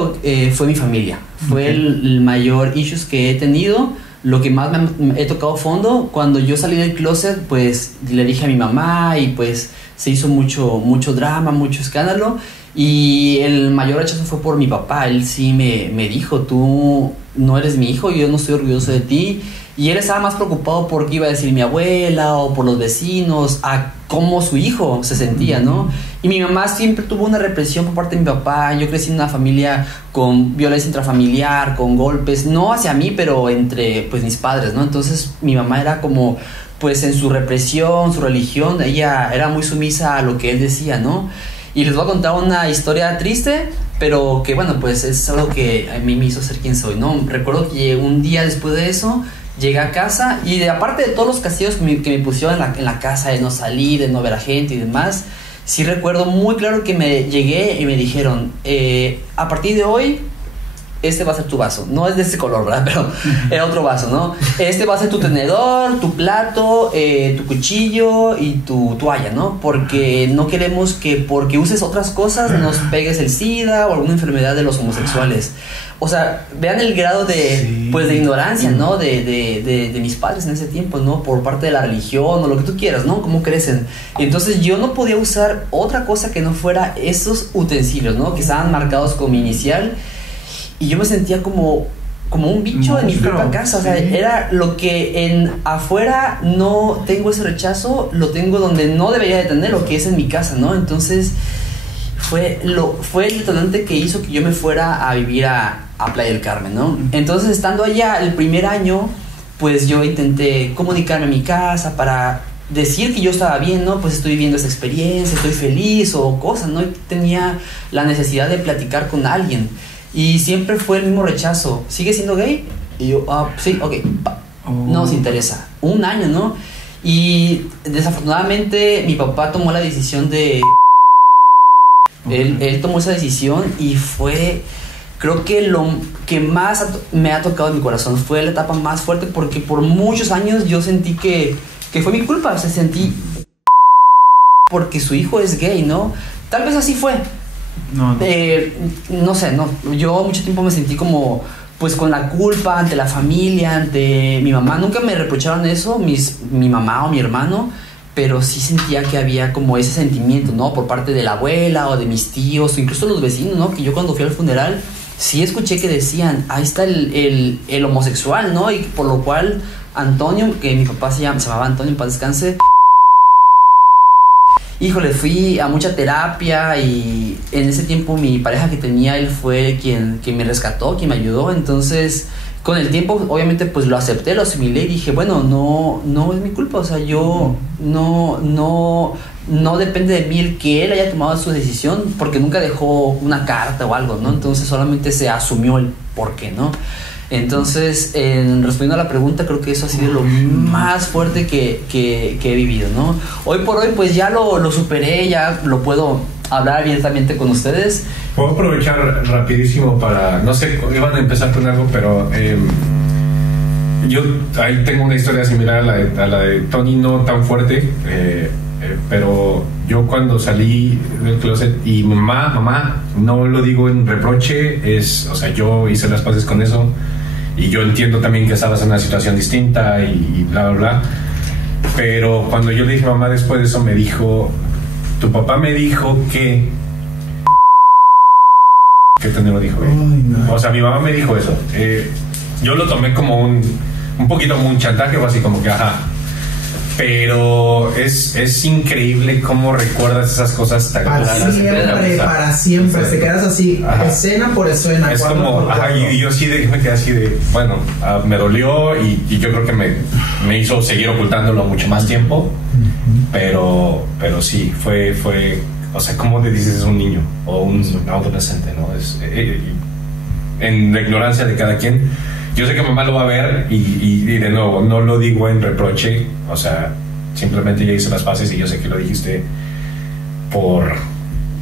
fue mi familia. Fue el mayor issues que he tenido. Lo que más me he tocado fondo, cuando yo salí del closet, pues le dije a mi mamá y pues se hizo mucho drama, mucho escándalo. Y el mayor rechazo fue por mi papá. Él sí me dijo, tú no eres mi hijo, yo no estoy orgulloso de ti. Y él estaba más preocupado por qué iba a decir mi abuela o por los vecinos, a cómo su hijo se sentía, ¿no? Y mi mamá siempre tuvo una represión por parte de mi papá. Yo crecí en una familia con violencia intrafamiliar, con golpes, no hacia mí, pero entre pues mis padres, ¿no? Entonces mi mamá era como, pues en su represión, su religión, ella era muy sumisa a lo que él decía, ¿no? Y les voy a contar una historia triste, pero que bueno, pues es algo que a mí me hizo ser quien soy, ¿no? Recuerdo que un día después de eso llegué a casa y aparte de todos los castigos que me pusieron en la casa, de no salir, de no ver a gente y demás, sí recuerdo muy claro que llegué y me dijeron, a partir de hoy, este va a ser tu vaso. No es de ese color, ¿verdad? Pero era otro vaso, ¿no? Este va a ser tu tenedor, tu plato, tu cuchillo y tu toalla, ¿no? Porque no queremos que porque uses otras cosas nos pegues el SIDA o alguna enfermedad de los homosexuales. O sea, vean el grado de, pues, de ignorancia, ¿no? De mis padres en ese tiempo, ¿no? Por parte de la religión o lo que tú quieras, ¿no? Cómo crecen. Entonces yo no podía usar otra cosa que no fuera esos utensilios, ¿no? Que estaban marcados con mi inicial. y yo me sentía como un bicho en mi propia casa. O sea, era lo que en afuera no tengo ese rechazo, lo tengo donde no debería de tener, lo que es en mi casa, ¿no? Entonces fue el detonante que hizo que yo me fuera a vivir a Playa del Carmen, ¿no? Entonces, estando allá el primer año, pues yo intenté comunicarme a mi casa para decir que yo estaba bien, ¿no? Pues estoy viviendo esa experiencia, estoy feliz o cosas, ¿no? Y tenía la necesidad de platicar con alguien. Y siempre fue el mismo rechazo. ¿Sigue siendo gay? Y yo, sí, ok. No nos interesa. Un año, ¿no? Y desafortunadamente mi papá tomó la decisión de... Él tomó esa decisión y fue... Creo que lo que más me ha tocado en mi corazón fue la etapa más fuerte, porque por muchos años yo sentí que fue mi culpa. O sea, sentí... porque su hijo es gay, ¿no? Tal vez así fue. No sé, no. Yo mucho tiempo me sentí como, pues, con la culpa ante la familia, ante mi mamá. Nunca me reprocharon eso, mi mamá o mi hermano, pero sí sentía que había como ese sentimiento, ¿no? Por parte de la abuela o de mis tíos, o incluso los vecinos, ¿no? Que yo cuando fui al funeral sí escuché que decían, ahí está el homosexual, ¿no? Y por lo cual Antonio, que mi papá se llamaba Antonio, en paz descanse. Híjole, fui a mucha terapia y en ese tiempo mi pareja que tenía, él fue quien me rescató, quien me ayudó. Entonces, con el tiempo, obviamente, pues lo acepté, lo asimilé y dije, bueno, no es mi culpa. O sea, yo no depende de mí el que él haya tomado su decisión, porque nunca dejó una carta o algo, ¿no? Entonces solamente se asumió el por qué, ¿no? Entonces, respondiendo a la pregunta, creo que eso ha sido lo más fuerte que he vivido, ¿no? Hoy por hoy, pues ya lo superé, ya lo puedo hablar abiertamente con ustedes. Puedo aprovechar rapidísimo para, no sé, iban a empezar con algo, pero yo ahí tengo una historia similar a la de Tony, no tan fuerte, pero yo cuando salí del closet, y mamá, no lo digo en reproche, o sea, yo hice las paces con eso, y yo entiendo también que estabas en una situación distinta y bla, bla, bla, pero cuando yo le dije a mamá después de eso, me dijo, tu papá me dijo que Tony lo dijo, no. O sea, mi mamá me dijo eso, yo lo tomé como un poquito como un chantaje, o así como que ajá. Pero es increíble cómo recuerdas esas cosas tan claras. Para siempre, te quedas así, ajá, escena por escena. Es como, ajá, y yo sí me quedé así de, bueno, me dolió y yo creo que me hizo seguir ocultándolo mucho más tiempo. Pero sí, fue, o sea, ¿cómo te dices es un niño o un adolescente, no? En la ignorancia de cada quien. Yo sé que mamá lo va a ver y de nuevo, no lo digo en reproche, o sea, simplemente ya hice las paces y yo sé que lo dijiste por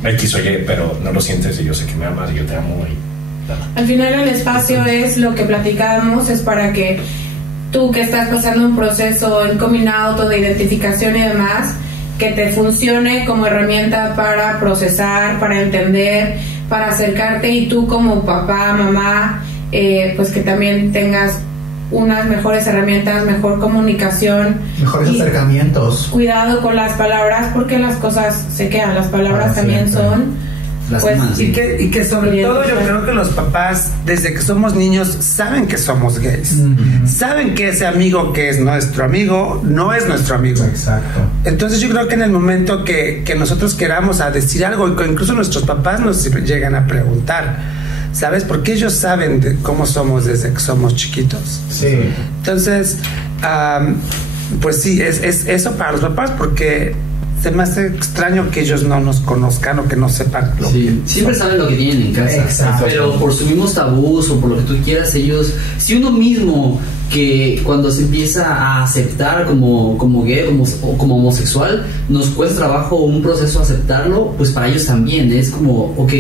X o Y, pero no lo sientes y yo sé que me amas y yo te amo. Al final el espacio es lo que platicábamos, es para que tú que estás pasando un proceso en coming out o de identificación y demás, que te funcione como herramienta para procesar, para entender, para acercarte, y tú como papá, mamá, pues que también tengas unas mejores herramientas, mejor comunicación, mejores acercamientos, cuidado con las palabras, porque las cosas se quedan, las palabras también son pues, y que sobre todo yo creo que los papás desde que somos niños saben que somos gays, saben que ese amigo que es nuestro amigo no es nuestro amigo. Exacto. Entonces yo creo que en el momento que nosotros queramos a decir algo, incluso nuestros papás nos llegan a preguntar, ¿sabes? Porque ellos saben de cómo somos desde que somos chiquitos. Sí. Entonces, pues sí, es eso para los papás, porque se me hace extraño que ellos no nos conozcan o que no sepan lo que siempre saben lo que tienen en casa. Exacto. Pero por sus mismos tabús o por lo que tú quieras, ellos, si uno mismo, que cuando se empieza a aceptar como gay o como homosexual, nos cuesta trabajo un proceso aceptarlo, pues para ellos también es como, ok,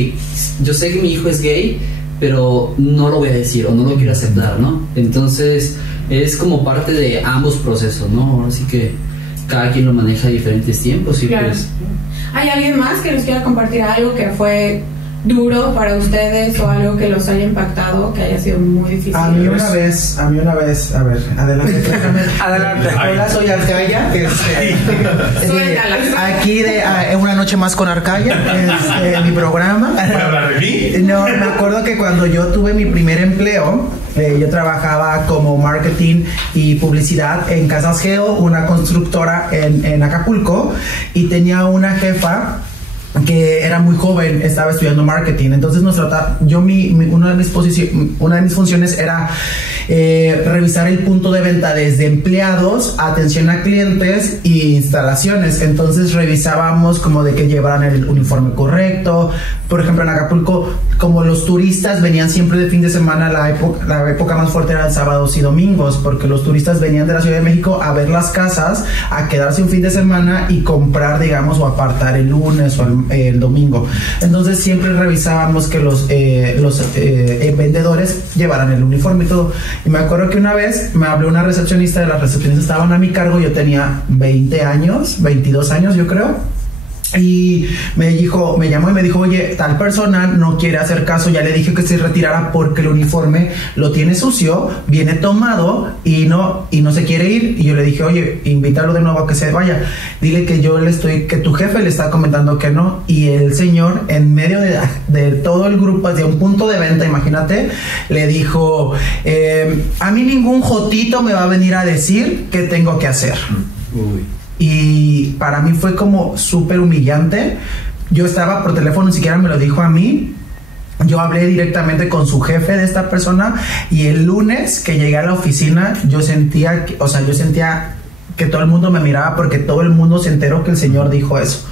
yo sé que mi hijo es gay, pero no lo voy a decir o no lo quiero aceptar, ¿no? Entonces es como parte de ambos procesos, ¿no? Así que cada quien lo maneja a diferentes tiempos y claro. Pues... ¿Hay alguien más que nos quiera compartir algo que fue duro para ustedes o algo que los haya impactado, que haya sido muy difícil? A mí una vez, a ver, adelante. Adelante. Hola, soy Arcaya. Suéltala. Aquí de Una Noche Más con Arcaya, mi programa. ¿Para hablar de mí? No, me acuerdo que cuando yo tuve mi primer empleo, yo trabajaba como marketing y publicidad en Casas Geo, una constructora en Acapulco, y tenía una jefa que era muy joven, estaba estudiando marketing. Entonces una de mis funciones era revisar el punto de venta desde empleados, atención a clientes e instalaciones. Entonces revisábamos como de que llevaran el uniforme correcto. Por ejemplo, en Acapulco, como los turistas venían siempre de fin de semana, la época más fuerte era sábados y domingos, porque los turistas venían de la Ciudad de México a ver las casas, a quedarse un fin de semana y comprar, digamos, o apartar el lunes o el domingo. Entonces siempre revisábamos que los vendedores llevaran el uniforme y todo. Y me acuerdo que una vez me habló una recepcionista, de las recepcionistas estaban a mi cargo, yo tenía 20 años, 22 años yo creo. Y me llamó y me dijo, oye, tal persona no quiere hacer caso, ya le dije que se retirara porque el uniforme lo tiene sucio, viene tomado y no se quiere ir. Y yo le dije, oye, invítalo de nuevo a que se vaya, dile que que tu jefe le está comentando que no. Y el señor, en medio de todo el grupo, de un punto de venta, imagínate, le dijo, a mí ningún jotito me va a venir a decir qué tengo que hacer. Uy. Y para mí fue como súper humillante. Yo estaba por teléfono, ni siquiera me lo dijo a mí. Yo hablé directamente con su jefe de esta persona, y el lunes que llegué a la oficina yo sentía que todo el mundo me miraba, porque todo el mundo se enteró que el señor dijo eso.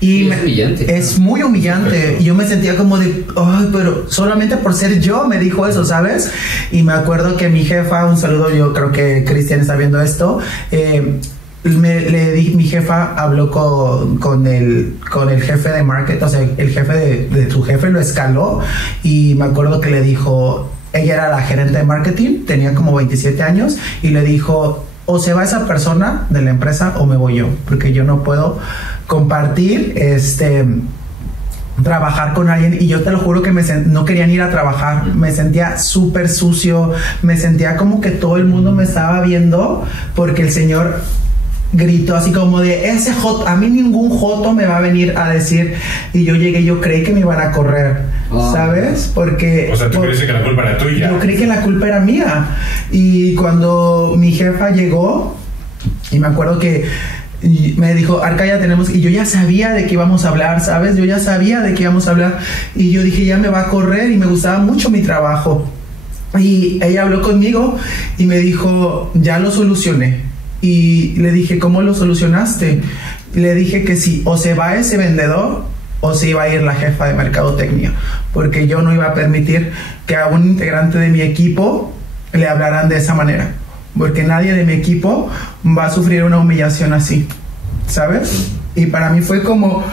Y es humillante. Es muy humillante. Y yo me sentía como de, ay, pero solamente por ser yo me dijo eso, ¿sabes? Y me acuerdo que mi jefa, un saludo, yo creo que Cristian está viendo esto, mi jefa habló con el jefe de marketing, o sea, el jefe de su jefe lo escaló, y me acuerdo que le dijo, ella era la gerente de marketing, tenía como 27 años, y le dijo, o se va esa persona de la empresa o me voy yo, porque yo no puedo compartir trabajar con alguien. Y yo te lo juro que no querían ir a trabajar, me sentía súper sucio, me sentía como que todo el mundo me estaba viendo, porque el señor gritó así como de, ese joto, a mí ningún joto me va a venir a decir. Y yo llegué, yo creí que me iban a correr, ¿sabes? Porque, o sea, tú crees que la culpa era tuya. Yo creí que la culpa era mía. Y cuando mi jefa llegó, y me acuerdo que me dijo, Arcaya, tenemos, y yo ya sabía de qué íbamos a hablar, ¿sabes? Yo ya sabía de qué íbamos a hablar, y yo dije, ya me va a correr, y me gustaba mucho mi trabajo. Y ella habló conmigo y me dijo, ya lo solucioné. Y le dije, ¿cómo lo solucionaste? Le dije que sí, o se va ese vendedor o se iba a ir la jefa de mercadotecnia, porque yo no iba a permitir que a un integrante de mi equipo le hablaran de esa manera, porque nadie de mi equipo va a sufrir una humillación así, ¿sabes? Y para mí fue como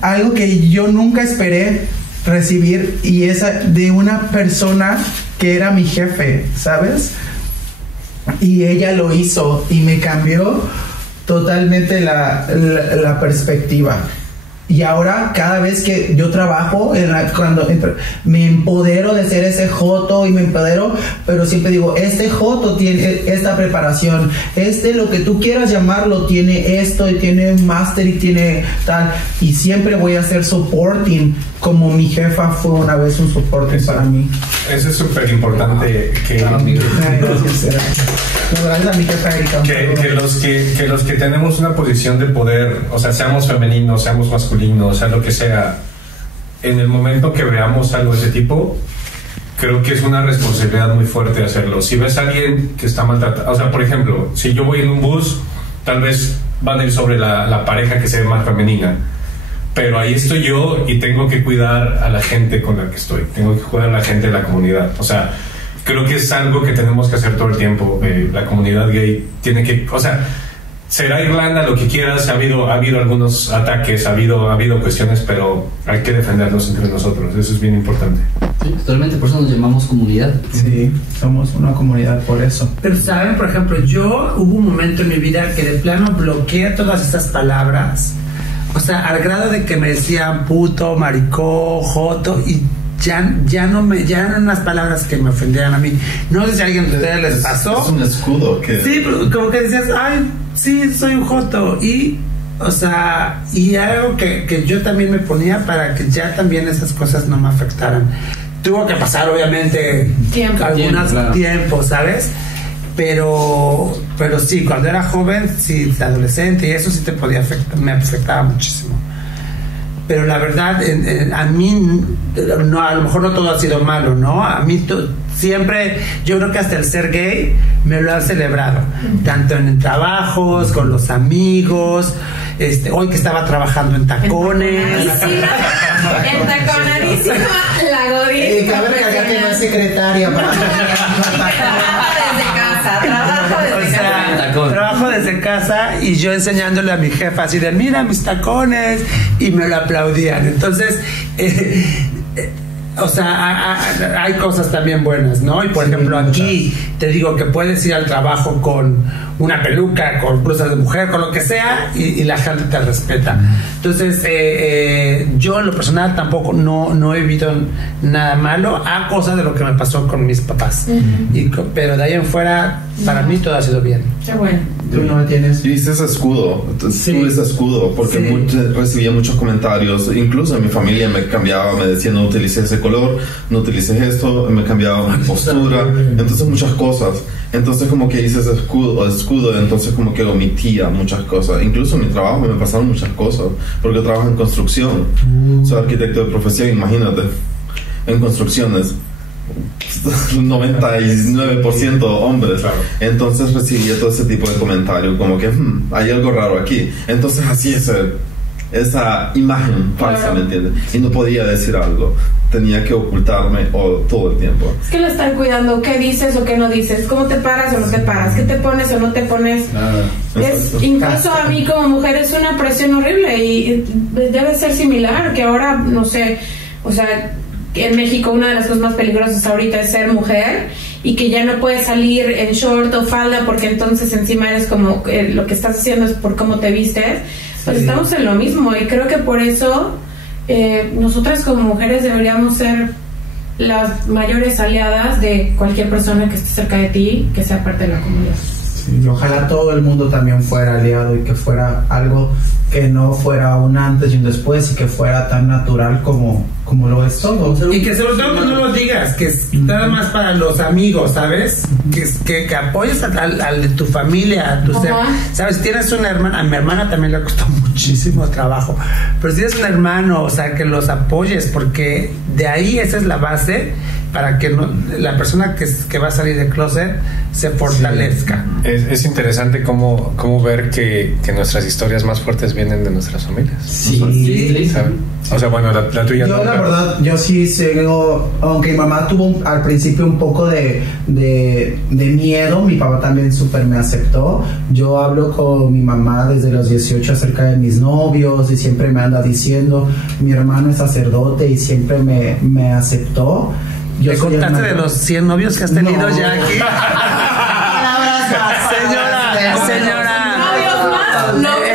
algo que yo nunca esperé recibir, y esa de una persona que era mi jefe, ¿sabes? Y ella lo hizo y me cambió totalmente la perspectiva. Y ahora cada vez que yo trabajo, cuando me empodero de ser ese joto, y me empodero, pero siempre digo, este joto tiene esta preparación, lo que tú quieras llamarlo, tiene esto, y tiene un máster, y tiene tal, y siempre voy a hacer supporting, como mi jefa fue una vez un supporting para mí. Eso es súper importante, que gracias a mi jefa Erika. Que los que tenemos una posición de poder, o sea, seamos femeninos, seamos masculinos, sea lo que sea, en el momento que veamos algo de ese tipo, creo que es una responsabilidad muy fuerte hacerlo. Si ves a alguien que está maltratado, o sea, por ejemplo, si yo voy en un bus, tal vez van a ir sobre la pareja que se ve más femenina, pero ahí estoy yo y tengo que cuidar a la gente con la que estoy, tengo que cuidar a la gente de la comunidad. O sea, creo que es algo que tenemos que hacer todo el tiempo. La comunidad gay tiene que, o sea, será Irlanda lo que quieras, ha habido algunos ataques, ha habido cuestiones, pero hay que defendernos entre nosotros, eso es bien importante. Sí, totalmente, por eso nos llamamos comunidad. Sí, somos una comunidad por eso. Pero saben, por ejemplo, yo hubo un momento en mi vida que de plano bloqueé todas estas palabras. o sea, al grado de que me decían puto, maricón, joto, y ya no eran unas palabras que me ofendieran a mí. No sé si a alguien de ustedes les pasó. Es un escudo que... Sí, como que decías, ay, sí, soy un joto. Y, o sea, y algo que yo también me ponía para que ya también esas cosas no me afectaran. Tuvo que pasar, obviamente, tiempo, ¿sabes? Pero sí, cuando era joven, sí, adolescente, y eso sí te podía afectar, me afectaba muchísimo. Pero la verdad, a mí, no, a lo mejor no todo ha sido malo, ¿no? A mí siempre, yo creo que hasta el ser gay me lo han celebrado, tanto en trabajos, con los amigos, hoy que estaba trabajando en tacones. Entaconadísima la godita. Cabe recalcar que no es secretaria para... Trabajo desde casa y yo enseñándole a mi jefa así de mira mis tacones, y me lo aplaudían. Entonces o sea, hay cosas también buenas, ¿no? Y por ejemplo aquí te digo que puedes ir al trabajo con una peluca, con blusas de mujer, con lo que sea, y la gente te respeta. Entonces yo en lo personal tampoco no he vivido nada malo a causa de lo que me pasó con mis papás. Pero de ahí en fuera, para mí todo ha sido bien. Qué bueno. Tú no tienes. Yo hice ese escudo, tuve ese escudo, porque recibía muchos comentarios, incluso en mi familia me cambiaba, me decía no utilices ese color, no utilices esto, me cambiaba mi postura, entonces muchas cosas. Entonces como que hice ese escudo, entonces como que omitía muchas cosas. Incluso en mi trabajo me pasaron muchas cosas, porque yo trabajo en construcción, soy arquitecto de profesión, imagínate, en construcciones. 99% hombres, claro. Entonces recibía todo ese tipo de comentarios como que hay algo raro aquí, entonces así esa imagen falsa, claro. ¿Me entiendes? Y no podía decir algo, tenía que ocultarme todo el tiempo. Es que lo están cuidando, qué dices o qué no dices, cómo te paras o no te paras, qué te pones o no te pones. Incluso a mí como mujer es una presión horrible, y debe ser similar, que ahora, no sé, o sea, en México una de las cosas más peligrosas ahorita es ser mujer, y que ya no puedes salir en short o falda porque entonces encima eres como lo que estás haciendo es por cómo te vistes. Pues estamos en lo mismo, y creo que por eso nosotras como mujeres deberíamos ser las mayores aliadas de cualquier persona que esté cerca de ti, que sea parte de la comunidad. Sí, ojalá todo el mundo también fuera aliado, y que fuera algo que no fuera un antes y un después, y que fuera tan natural como lo es todo. Y que sobre todo no lo digas, que es nada más para los amigos, ¿sabes? Que apoyes a tu familia, a tu ser. ¿Sabes? Tienes una hermana, a mi hermana también le costó muchísimo trabajo, pero si tienes un hermano, o sea, que los apoyes, porque de ahí esa es la base para que la persona que va a salir del closet se fortalezca. Es interesante cómo ver que nuestras historias más fuertes vienen de nuestras familias. Sí. ¿Saben? O sea, bueno, la tuya yo, no. La verdad, yo sí sigo, aunque mi mamá tuvo al principio un poco de miedo, mi papá también súper me aceptó. Yo hablo con mi mamá desde los 18 acerca de mis novios, y siempre me anda diciendo, mi hermano es sacerdote y siempre me aceptó. ¿Me contaste de los 100 novios que has tenido ya aquí? Señora,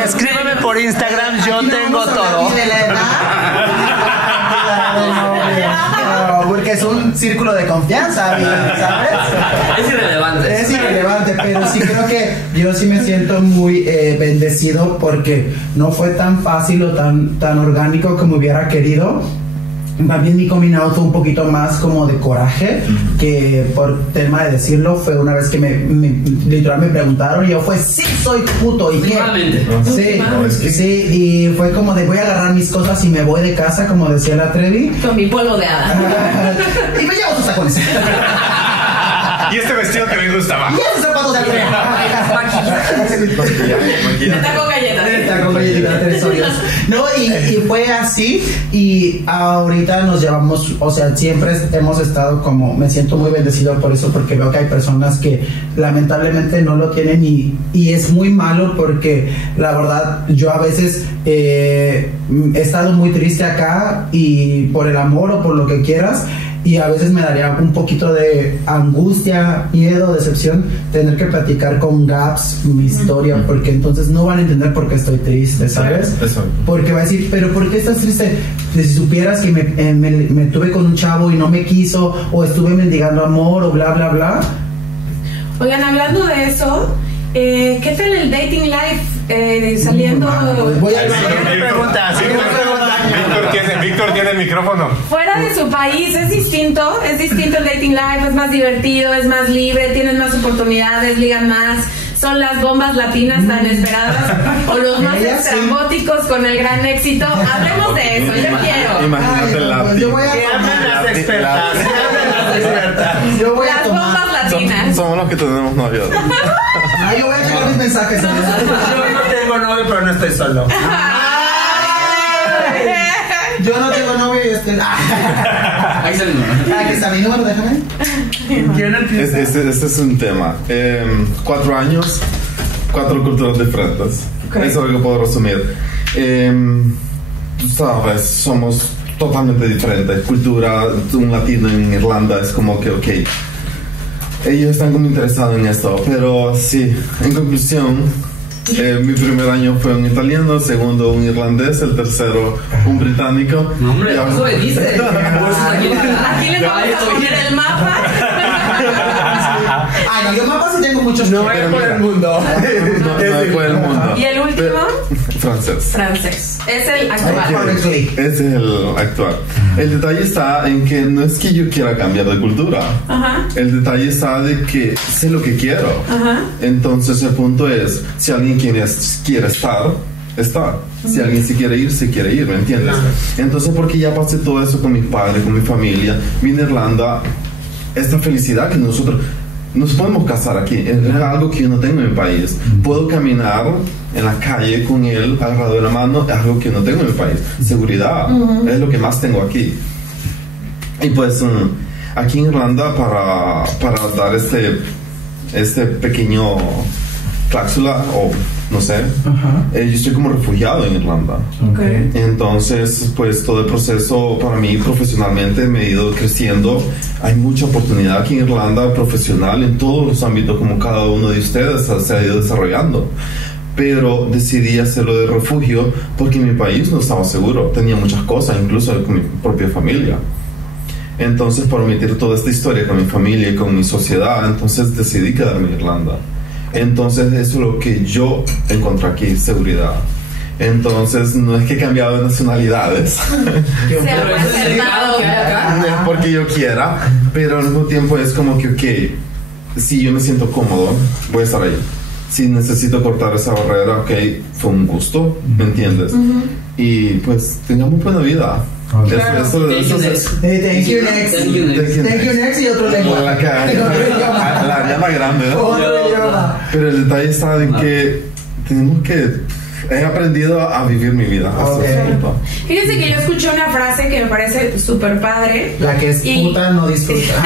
escríbeme por Instagram, yo tengo todo. Porque es un círculo de confianza, ¿sabes? Es irrelevante, pero sí creo que yo sí me siento muy bendecido, porque no fue tan fácil o tan orgánico como hubiera querido. También mi coming out fue un poquito más como de coraje, que por tema de decirlo, fue una vez que literal me preguntaron, y yo fue, sí, soy puto, ¿y qué? Sí, y fue como de, voy a agarrar mis cosas y me voy de casa, como decía la Trevi. Con mi polvo de hada. Y me llevo sus tacones. Y este vestido que me gustaba. Y esos zapatos de Está con galletas. Está con galletas. No, y fue así, y ahorita nos llevamos, o sea, siempre hemos estado como, me siento muy bendecido por eso, porque veo que hay personas que lamentablemente no lo tienen, y es muy malo, porque la verdad yo a veces he estado muy triste acá, y por el amor o por lo que quieras, y a veces me daría un poquito de angustia, miedo, decepción tener que platicar con Gabs mi historia, porque entonces no van a entender por qué estoy triste, ¿sabes? Eso. Porque va a decir, pero ¿por qué estás triste? Si supieras que me tuve con un chavo y no me quiso, o estuve mendigando amor, o bla, bla, bla. Oigan, hablando de eso, ¿qué tal el dating life? Saliendo... Voy a Víctor tiene el micrófono. Fuera de su país es distinto el dating life, es más divertido, es más libre, tienen más oportunidades, ligan más, son las bombas latinas tan esperadas o los más estrambóticos con el gran éxito. Hablemos de eso, yo quiero. Imagínate la yo voy a las expertas. Yo voy a Las tomar. bombas latinas. Somos los que tenemos novio. Yo voy a checar mis mensajes. Yo no tengo novio, pero no estoy solo. Yo no tengo novio y estoy... Ahí está el número. Aquí está mi número, déjame. ¿Quién empieza? Este es un tema. 4 años, 4 culturas diferentes. Okay. Eso es lo que puedo resumir. Tú sabes, somos totalmente diferentes. Cultura, un latino en Irlanda es como que, ok, ellos están como interesados en esto, pero sí, en conclusión, mi primer año fue un italiano, segundo un irlandés, el tercero un británico. No, hombre, y ahora- eso le dice. Aquí les vamos a poner el mapa. Ay, no, yo mapas sí tengo muchos. No es por el mundo. No es por el mundo. ¿Y el último? Francés. Francés. Es el actual. Correctly. Ese es el actual. El detalle está en que no es que yo quiera cambiar de cultura. Ajá. El detalle está de que sé lo que quiero. Ajá. Entonces el punto es, si alguien quiere estar, está. Si alguien se quiere ir, ¿me entiendes? Entonces, porque ya pasé todo eso con mi padre, con mi familia, vine a Irlanda, esta felicidad que nosotros nos podemos casar aquí, es algo que yo no tengo en mi país. Puedo caminar en la calle con él agarrado de la mano, es algo que no tengo en mi país. Seguridad, es lo que más tengo aquí. Y pues aquí en Irlanda, para dar este pequeño cápsula, o no sé, yo estoy como refugiado en Irlanda. Okay. Entonces, pues todo el proceso para mí profesionalmente me he ido creciendo. Hay mucha oportunidad aquí en Irlanda profesional en todos los ámbitos, como cada uno de ustedes se ha ido desarrollando. Pero decidí hacerlo de refugio porque en mi país no estaba seguro. Tenía muchas cosas, incluso con mi propia familia. Entonces, para omitir toda esta historia con mi familia y con mi sociedad, entonces decidí quedarme en Irlanda. Entonces, eso es lo que yo encontré aquí, seguridad. Entonces, no es que he cambiado de nacionalidades. Se ha acertado. No es porque yo quiera, pero al mismo tiempo es como que, ok, si yo me siento cómodo, voy a estar ahí. Si necesito cortar esa barrera, ok, fue un gusto, ¿me entiendes? Y pues tengamos buena vida. Eso Thank you next. Thank you next. Thank you next y otro lengua. La Ariana Grande, ¿no? Otro idioma. Pero el detalle está en que tenemos que... He aprendido a vivir mi vida hasta Ok. ese punto. Fíjense que yo escuché una frase que me parece súper padre. La que es Y- puta no disfruta.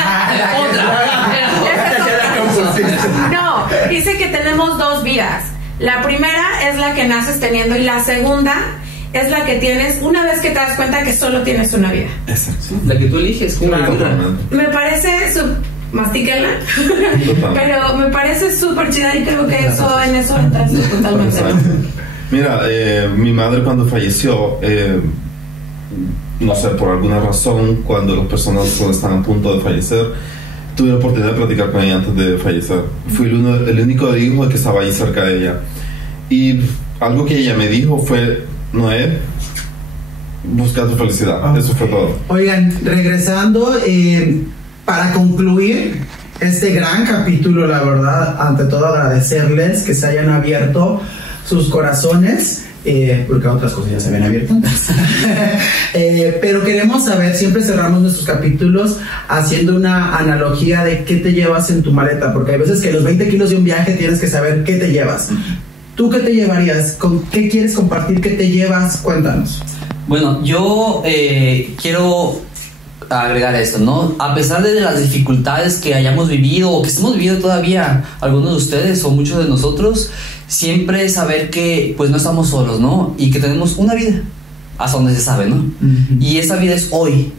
No, dice que tenemos 2 vidas. La primera es la que naces teniendo y la segunda es la que tienes una vez que te das cuenta que solo tienes una vida. Exacto. La que tú eliges, como Totalmente. Me parece mastíquenla, Total. pero me parece súper chida y creo que eso en eso entras totalmente. Exacto. Mira, mi madre cuando falleció, no sé, por alguna razón, cuando las personas están a punto de fallecer, tuve la oportunidad de platicar con ella antes de fallecer. Fui el único hijo que estaba ahí cerca de ella. Y algo que ella me dijo fue, Noé, busca tu felicidad. Eso fue todo. Oigan, regresando, para concluir este gran capítulo, la verdad, ante todo agradecerles que se hayan abierto sus corazones, porque otras cosas ya se habían abierto. Pero queremos saber, siempre cerramos nuestros capítulos haciendo una analogía de qué te llevas en tu maleta, porque hay veces que los 20 kilos de un viaje tienes que saber qué te llevas. ¿Tú qué te llevarías? ¿Con qué quieres compartir? ¿Qué te llevas? Cuéntanos. Bueno, yo quiero agregar esto, ¿no? A pesar de las dificultades que hayamos vivido o que estemos viviendo todavía algunos de ustedes o muchos de nosotros, siempre saber que pues no estamos solos, ¿no? Y que tenemos una vida, hasta donde se sabe, ¿no? Y esa vida es hoy.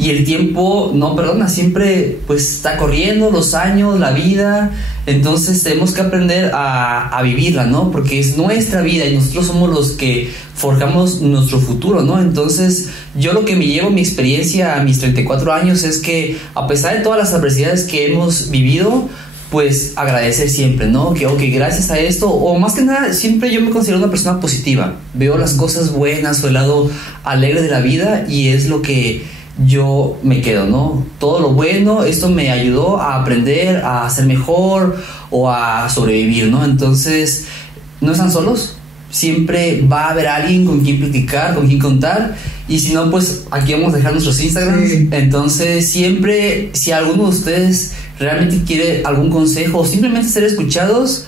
y el tiempo no perdona, siempre pues está corriendo, los años, la vida. Entonces tenemos que aprender a vivirla, ¿no? Porque es nuestra vida y nosotros somos los que forjamos nuestro futuro, ¿no? Entonces yo lo que me llevo, mi experiencia a mis 34 años es que a pesar de todas las adversidades que hemos vivido, pues agradecer siempre, ¿no? Que ok, gracias a esto, o más que nada, siempre yo me considero una persona positiva. Veo las cosas buenas o el lado alegre de la vida y es lo que yo me quedo, ¿no? Todo lo bueno, esto me ayudó a aprender, a ser mejor o a sobrevivir, ¿no? Entonces, no están solos, siempre va a haber alguien con quien platicar, con quien contar, y si no, pues aquí vamos a dejar nuestros Instagrams. Sí. Entonces, siempre, si alguno de ustedes realmente quiere algún consejo o simplemente ser escuchados,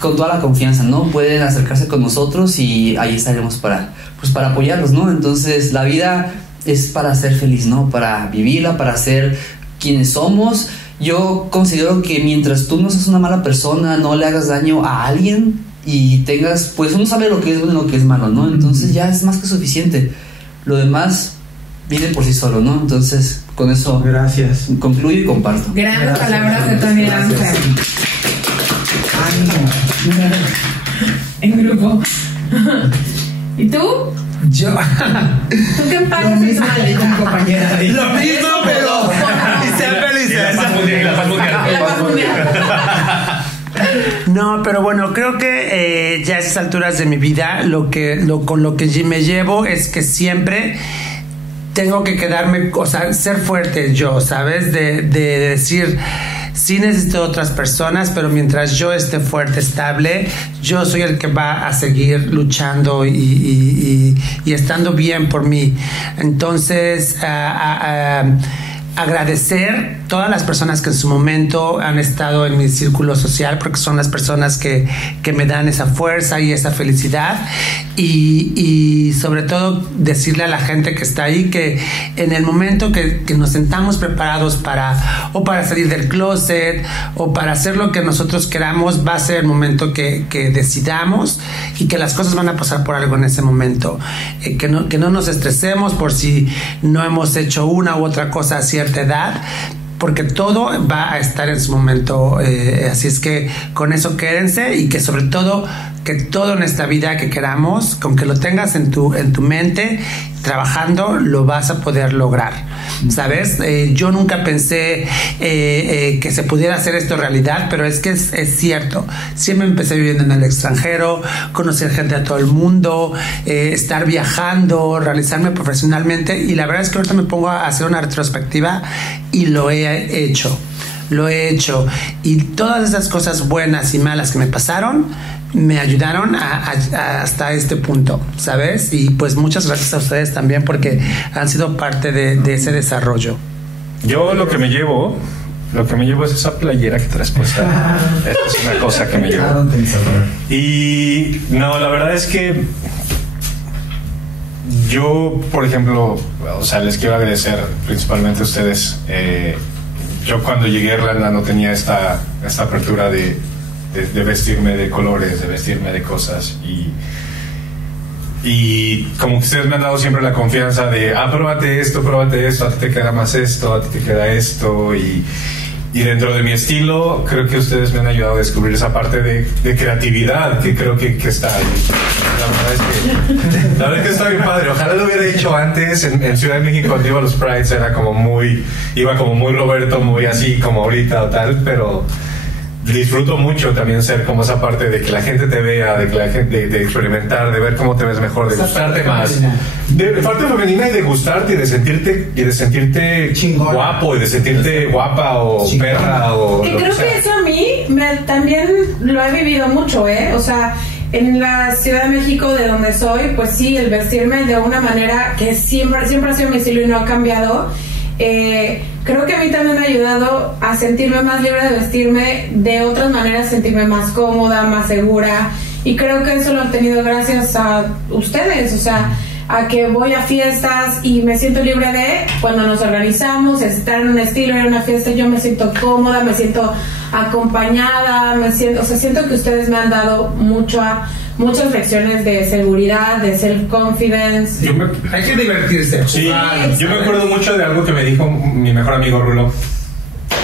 con toda la confianza, ¿no? Pueden acercarse con nosotros y ahí estaremos para apoyarlos, ¿no? Entonces, la vida es para ser feliz, ¿no? Para vivirla, para ser quienes somos. Yo considero que mientras tú no seas una mala persona, no le hagas daño a alguien y tengas, pues uno sabe lo que es bueno y lo que es malo, ¿no? Entonces ya es más que suficiente. Lo demás viene por sí solo, ¿no? Entonces, con eso gracias. Concluyo y comparto. Grandes palabras de Tony Dancer. En grupo. ¿Y tú? Yo. ¿Tú qué pagas? Lo mismo, compañera. Lo mismo, pero. Y sean felices. La paz mundial. No, pero bueno, creo que ya a esas alturas de mi vida, con lo que me llevo es que siempre tengo que quedarme, o sea, ser fuerte yo, ¿sabes? De decir, sí necesito otras personas, pero mientras yo esté fuerte, estable, yo soy el que va a seguir luchando y estando bien por mí. Entonces, agradecer todas las personas que en su momento han estado en mi círculo social, porque son las personas que me dan esa fuerza y esa felicidad, y sobre todo decirle a la gente que está ahí que en el momento que nos sentamos preparados para salir del closet o para hacer lo que nosotros queramos, va a ser el momento que decidamos, y que las cosas van a pasar por algo en ese momento, que no nos estresemos por si no hemos hecho una u otra cosa a cierta edad, porque todo va a estar en su momento, así es que con eso quédense, y que sobre todo que todo en esta vida que queramos, con que lo tengas en tu mente, trabajando, lo vas a poder lograr, ¿sabes? Yo nunca pensé que se pudiera hacer esto realidad, pero es que es cierto. Siempre empecé viviendo en el extranjero, conocer gente de todo el mundo, estar viajando, realizarme profesionalmente, y la verdad es que ahorita me pongo a hacer una retrospectiva y lo he hecho, y todas esas cosas buenas y malas que me pasaron me ayudaron hasta este punto, ¿sabes? Y pues muchas gracias a ustedes también, porque han sido parte de ese desarrollo. Yo lo que me llevo es esa playera que traes puesta. Es una cosa que me llevo. Y no, la verdad es que yo, por ejemplo, o sea, les quiero agradecer principalmente a ustedes. Yo cuando llegué a Irlanda no tenía esta apertura de vestirme de colores, de vestirme de cosas, y como que ustedes me han dado siempre la confianza de pruébate esto, a ti te queda más esto, a ti te queda esto, y dentro de mi estilo creo que ustedes me han ayudado a descubrir esa parte de creatividad que creo que está ahí. La verdad es que está bien padre. Ojalá lo hubiera dicho antes en Ciudad de México cuando iba a los Prides, era como muy Roberto, muy así como ahorita o tal, pero disfruto mucho también ser como esa parte de que la gente te vea, de que la gente de experimentar, de ver cómo te ves mejor, de gustarte más, de parte femenina, y de gustarte y de sentirte chingón, guapo, y de sentirte guapa o chingón, perra o que creo que eso a mí también lo he vivido mucho, o sea, en la Ciudad de México, de donde soy, pues sí, el vestirme de una manera que siempre ha sido mi estilo y no ha cambiado. Creo que a mí también me ha ayudado a sentirme más libre de vestirme de otras maneras, sentirme más cómoda, más segura, y creo que eso lo he tenido gracias a ustedes. O sea, a que voy a fiestas y me siento libre de, cuando nos organizamos, estar en un estilo, ir a una fiesta, yo me siento cómoda, me siento acompañada, siento que ustedes me han dado muchas lecciones de seguridad, de self-confidence. Hay que divertirse. Sí, yo me acuerdo mucho de algo que me dijo mi mejor amigo Rulo.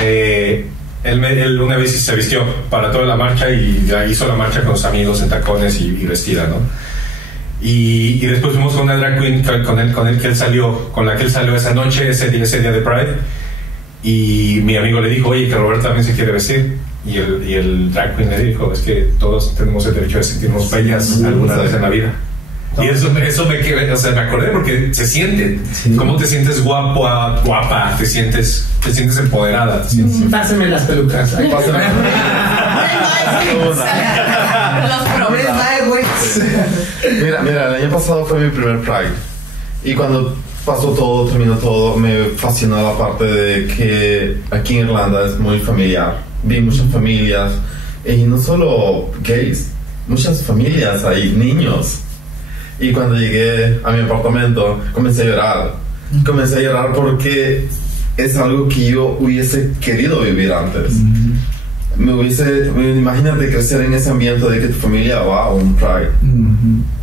Él una vez se vistió para toda la marcha y ya hizo la marcha con sus amigos en tacones y vestida, ¿no? Y después fuimos con una drag queen con la que él salió esa noche, ese día de Pride. Y mi amigo le dijo, oye, que Roberto también se quiere vestir. Y el drag queen le dijo, es que todos tenemos el derecho de sentirnos bellas alguna vez en la vida. Y eso me quedé, me acordé porque se siente. Sí. ¿Cómo te sientes guapa? Te sientes empoderada. Pásame las pelucas. Mira, el año pasado fue mi primer Pride. Y cuando terminó todo, me fascinó la parte de que aquí en Irlanda es muy familiar. Vi muchas familias, y no solo gays, muchas familias, hay niños. Y cuando llegué a mi apartamento, comencé a llorar porque es algo que yo hubiese querido vivir antes. Imagínate crecer en ese ambiente de que tu familia va a un Pride.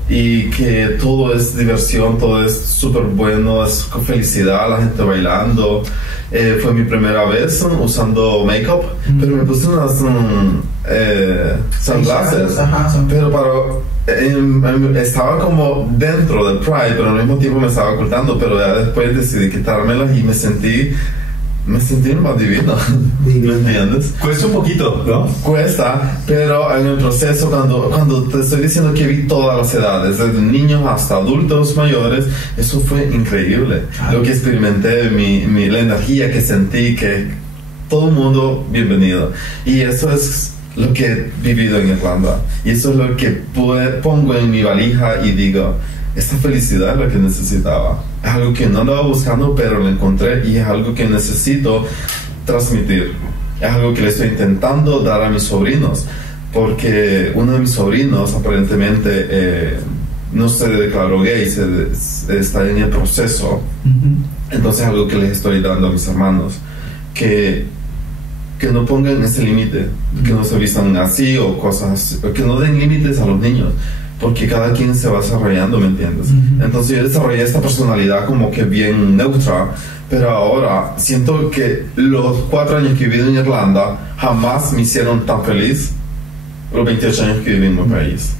Y que todo es diversión, todo es súper bueno, es con felicidad, la gente bailando. Fue mi primera vez usando make-up, pero me puse unas sunglasses. Pero estaba como dentro del Pride, pero al mismo tiempo me estaba ocultando. Pero ya después decidí quitármelas y me sentí más divino. ¿Me entiendes? Cuesta un poquito, ¿no? Cuesta, pero en el proceso, cuando te estoy diciendo que vi todas las edades, desde niños hasta adultos mayores, eso fue increíble. Lo que experimenté, la energía que sentí, que todo el mundo bienvenido. Y eso es lo que he vivido en Irlanda. Y eso es lo que pongo en mi valija y digo, esta felicidad es lo que necesitaba. Es algo que no andaba buscando, pero lo encontré y es algo que necesito transmitir. Es algo que le estoy intentando dar a mis sobrinos, porque uno de mis sobrinos aparentemente no se declaró gay, está en el proceso. Entonces es algo que les estoy dando a mis hermanos, que no pongan ese límite, que no se vistan así o cosas, que no den límites a los niños, porque cada quien se va desarrollando, ¿me entiendes? Entonces yo desarrollé esta personalidad como que bien neutra, pero ahora siento que los 4 años que viví en Irlanda jamás me hicieron tan feliz los 28 años que viví en mi país.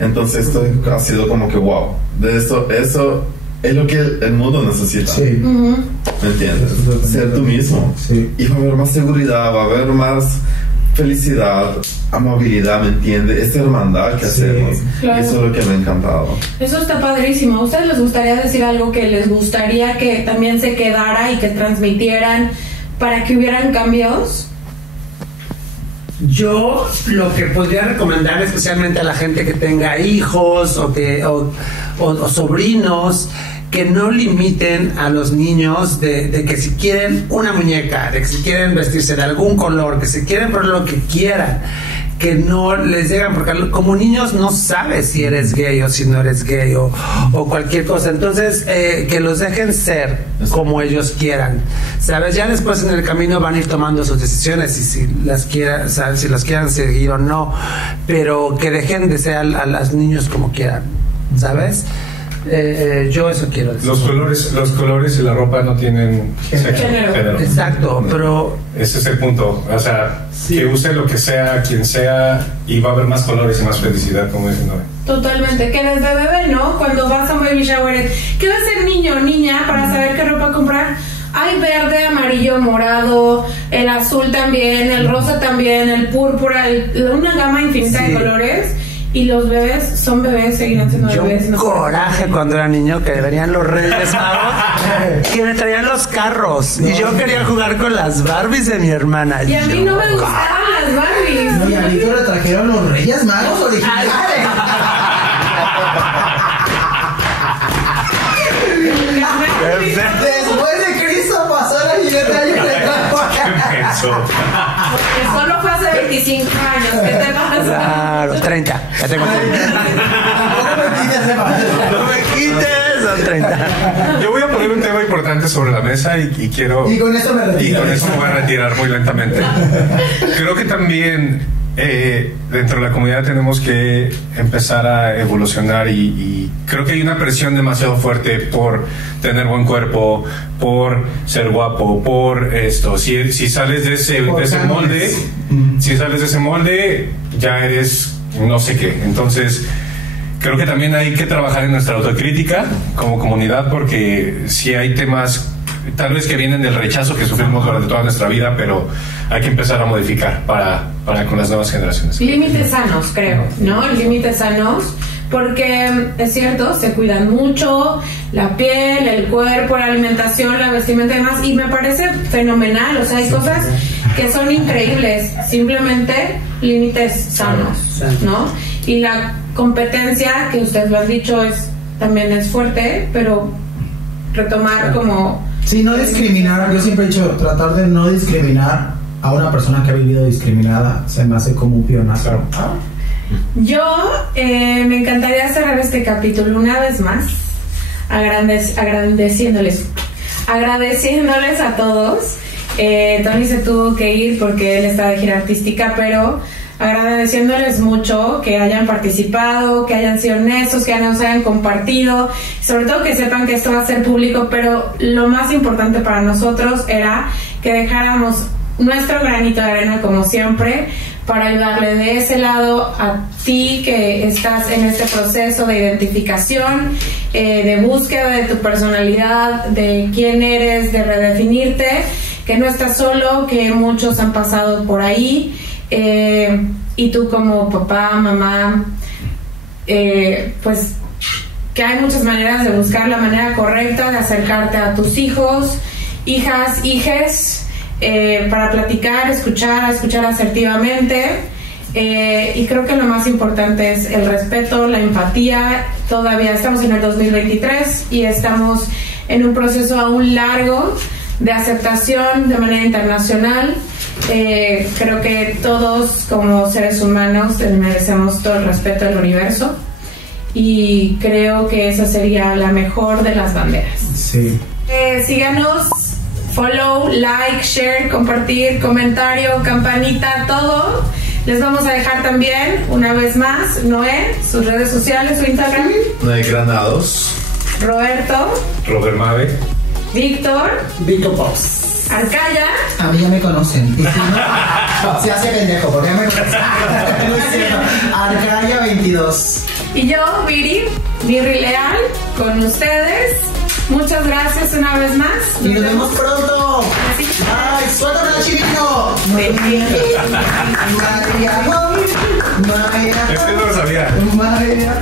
Entonces esto ha sido como que wow, eso es lo que el mundo necesita. Sí. ¿Me entiendes? Ser tú mismo. Sí. Y va a haber más seguridad, va a haber más felicidad, amabilidad, ¿me entiendes? Esta hermandad que hacemos. Claro. Y eso es lo que me ha encantado. Eso está padrísimo. ¿A ustedes les gustaría decir algo que les gustaría que también se quedara y que transmitieran para que hubieran cambios? Yo lo que podría recomendar especialmente a la gente que tenga hijos o sobrinos, que no limiten a los niños de que si quieren una muñeca, de que si quieren vestirse de algún color, que si quieren por lo que quieran, que no les llegan, porque como niños no sabes si eres gay o si no eres gay o cualquier cosa. Entonces que los dejen ser como ellos quieran, ¿sabes? Ya después en el camino van a ir tomando sus decisiones y si las quieran, ¿sabes? Si las quieran seguir o no, pero que dejen de ser a los niños como quieran, ¿sabes? Yo eso quiero decir. Los colores y la ropa no tienen género. Exacto, pero ese es el punto. O sea, que use lo que sea, quien sea, y va a haber más colores y más felicidad, como dicen hoy. Totalmente, que desde bebé, ¿no? Cuando vas a un baby shower, ¿qué va a ser niño o niña para saber qué ropa comprar? Hay verde, amarillo, morado, el azul también, el rosa también, el púrpura, una gama infinita de colores. Y los bebés son bebés, seguirán siendo bebés. No coraje cuando era niño que venían los Reyes Magos que me traían los carros y yo quería jugar con las Barbies de mi hermana. Y a mí no me gustaban las Barbies. No, y a mí le trajeron los Reyes Magos originales. Después de Cristo pasó la siguiente año y le trajo porque solo fue hace 25 años. ¿Qué te pasa? Claro, 30. Ya tengo 30. No me quites. 30. Yo voy a poner un tema importante sobre la mesa y quiero... Y con eso me retiro. Y con eso me voy a retirar muy lentamente. Creo que también dentro de la comunidad tenemos que empezar a evolucionar y creo que hay una presión demasiado fuerte por tener buen cuerpo, por ser guapo, por esto. Si sales de ese molde, si sales de ese molde, ya eres no sé qué. Entonces, creo que también hay que trabajar en nuestra autocrítica como comunidad, porque si hay temas tal vez que vienen del rechazo que sufrimos durante toda nuestra vida, pero hay que empezar a modificar para con las nuevas generaciones. Límites sanos, creo, ¿no? Límites sanos, porque es cierto, se cuidan mucho la piel, el cuerpo, la alimentación, la vestimenta y demás, y me parece fenomenal. O sea, hay cosas que son increíbles, simplemente límites sanos, ¿no? Y la competencia, que ustedes lo han dicho, también es fuerte, pero retomar como... Sí, no discriminar. Yo siempre he dicho, tratar de no discriminar a una persona que ha vivido discriminada se me hace como un pionazo. Yo me encantaría cerrar este capítulo una vez más agradeciéndoles a todos. Tony se tuvo que ir porque él está de gira artística, pero agradeciéndoles mucho que hayan participado, que hayan sido honestos, que nos hayan compartido, sobre todo que sepan que esto va a ser público, pero lo más importante para nosotros era que dejáramos nuestro granito de arena, como siempre, para ayudarle de ese lado a ti que estás en este proceso de identificación, de búsqueda de tu personalidad, de quién eres, de redefinirte, que no estás solo, que muchos han pasado por ahí. Y tú como papá, mamá, pues que hay muchas maneras de buscar la manera correcta de acercarte a tus hijos, hijas, hijes, para platicar, escuchar asertivamente, y creo que lo más importante es el respeto, la empatía. Todavía estamos en el 2023 y estamos en un proceso aún largo de aceptación de manera internacional. Creo que todos como seres humanos merecemos todo el respeto del universo, y creo que esa sería la mejor de las banderas. Sí. Síganos, follow, like, share, compartir, comentario, campanita, todo. Les vamos a dejar también una vez más, Noé, sus redes sociales, su Instagram. Noé Granados. Roberto. Robert Mave. Víctor. Vico Pops. Arcaya. A mí ya me conocen. Y si no, se hace pendejo, porque ya me conocen. No es cierto. Arcaya 22. Y yo, Viri Leal, con ustedes. Muchas gracias una vez más. Y nos vemos pronto. Ay, suéltame la chivito. María. Este no lo sabía. María.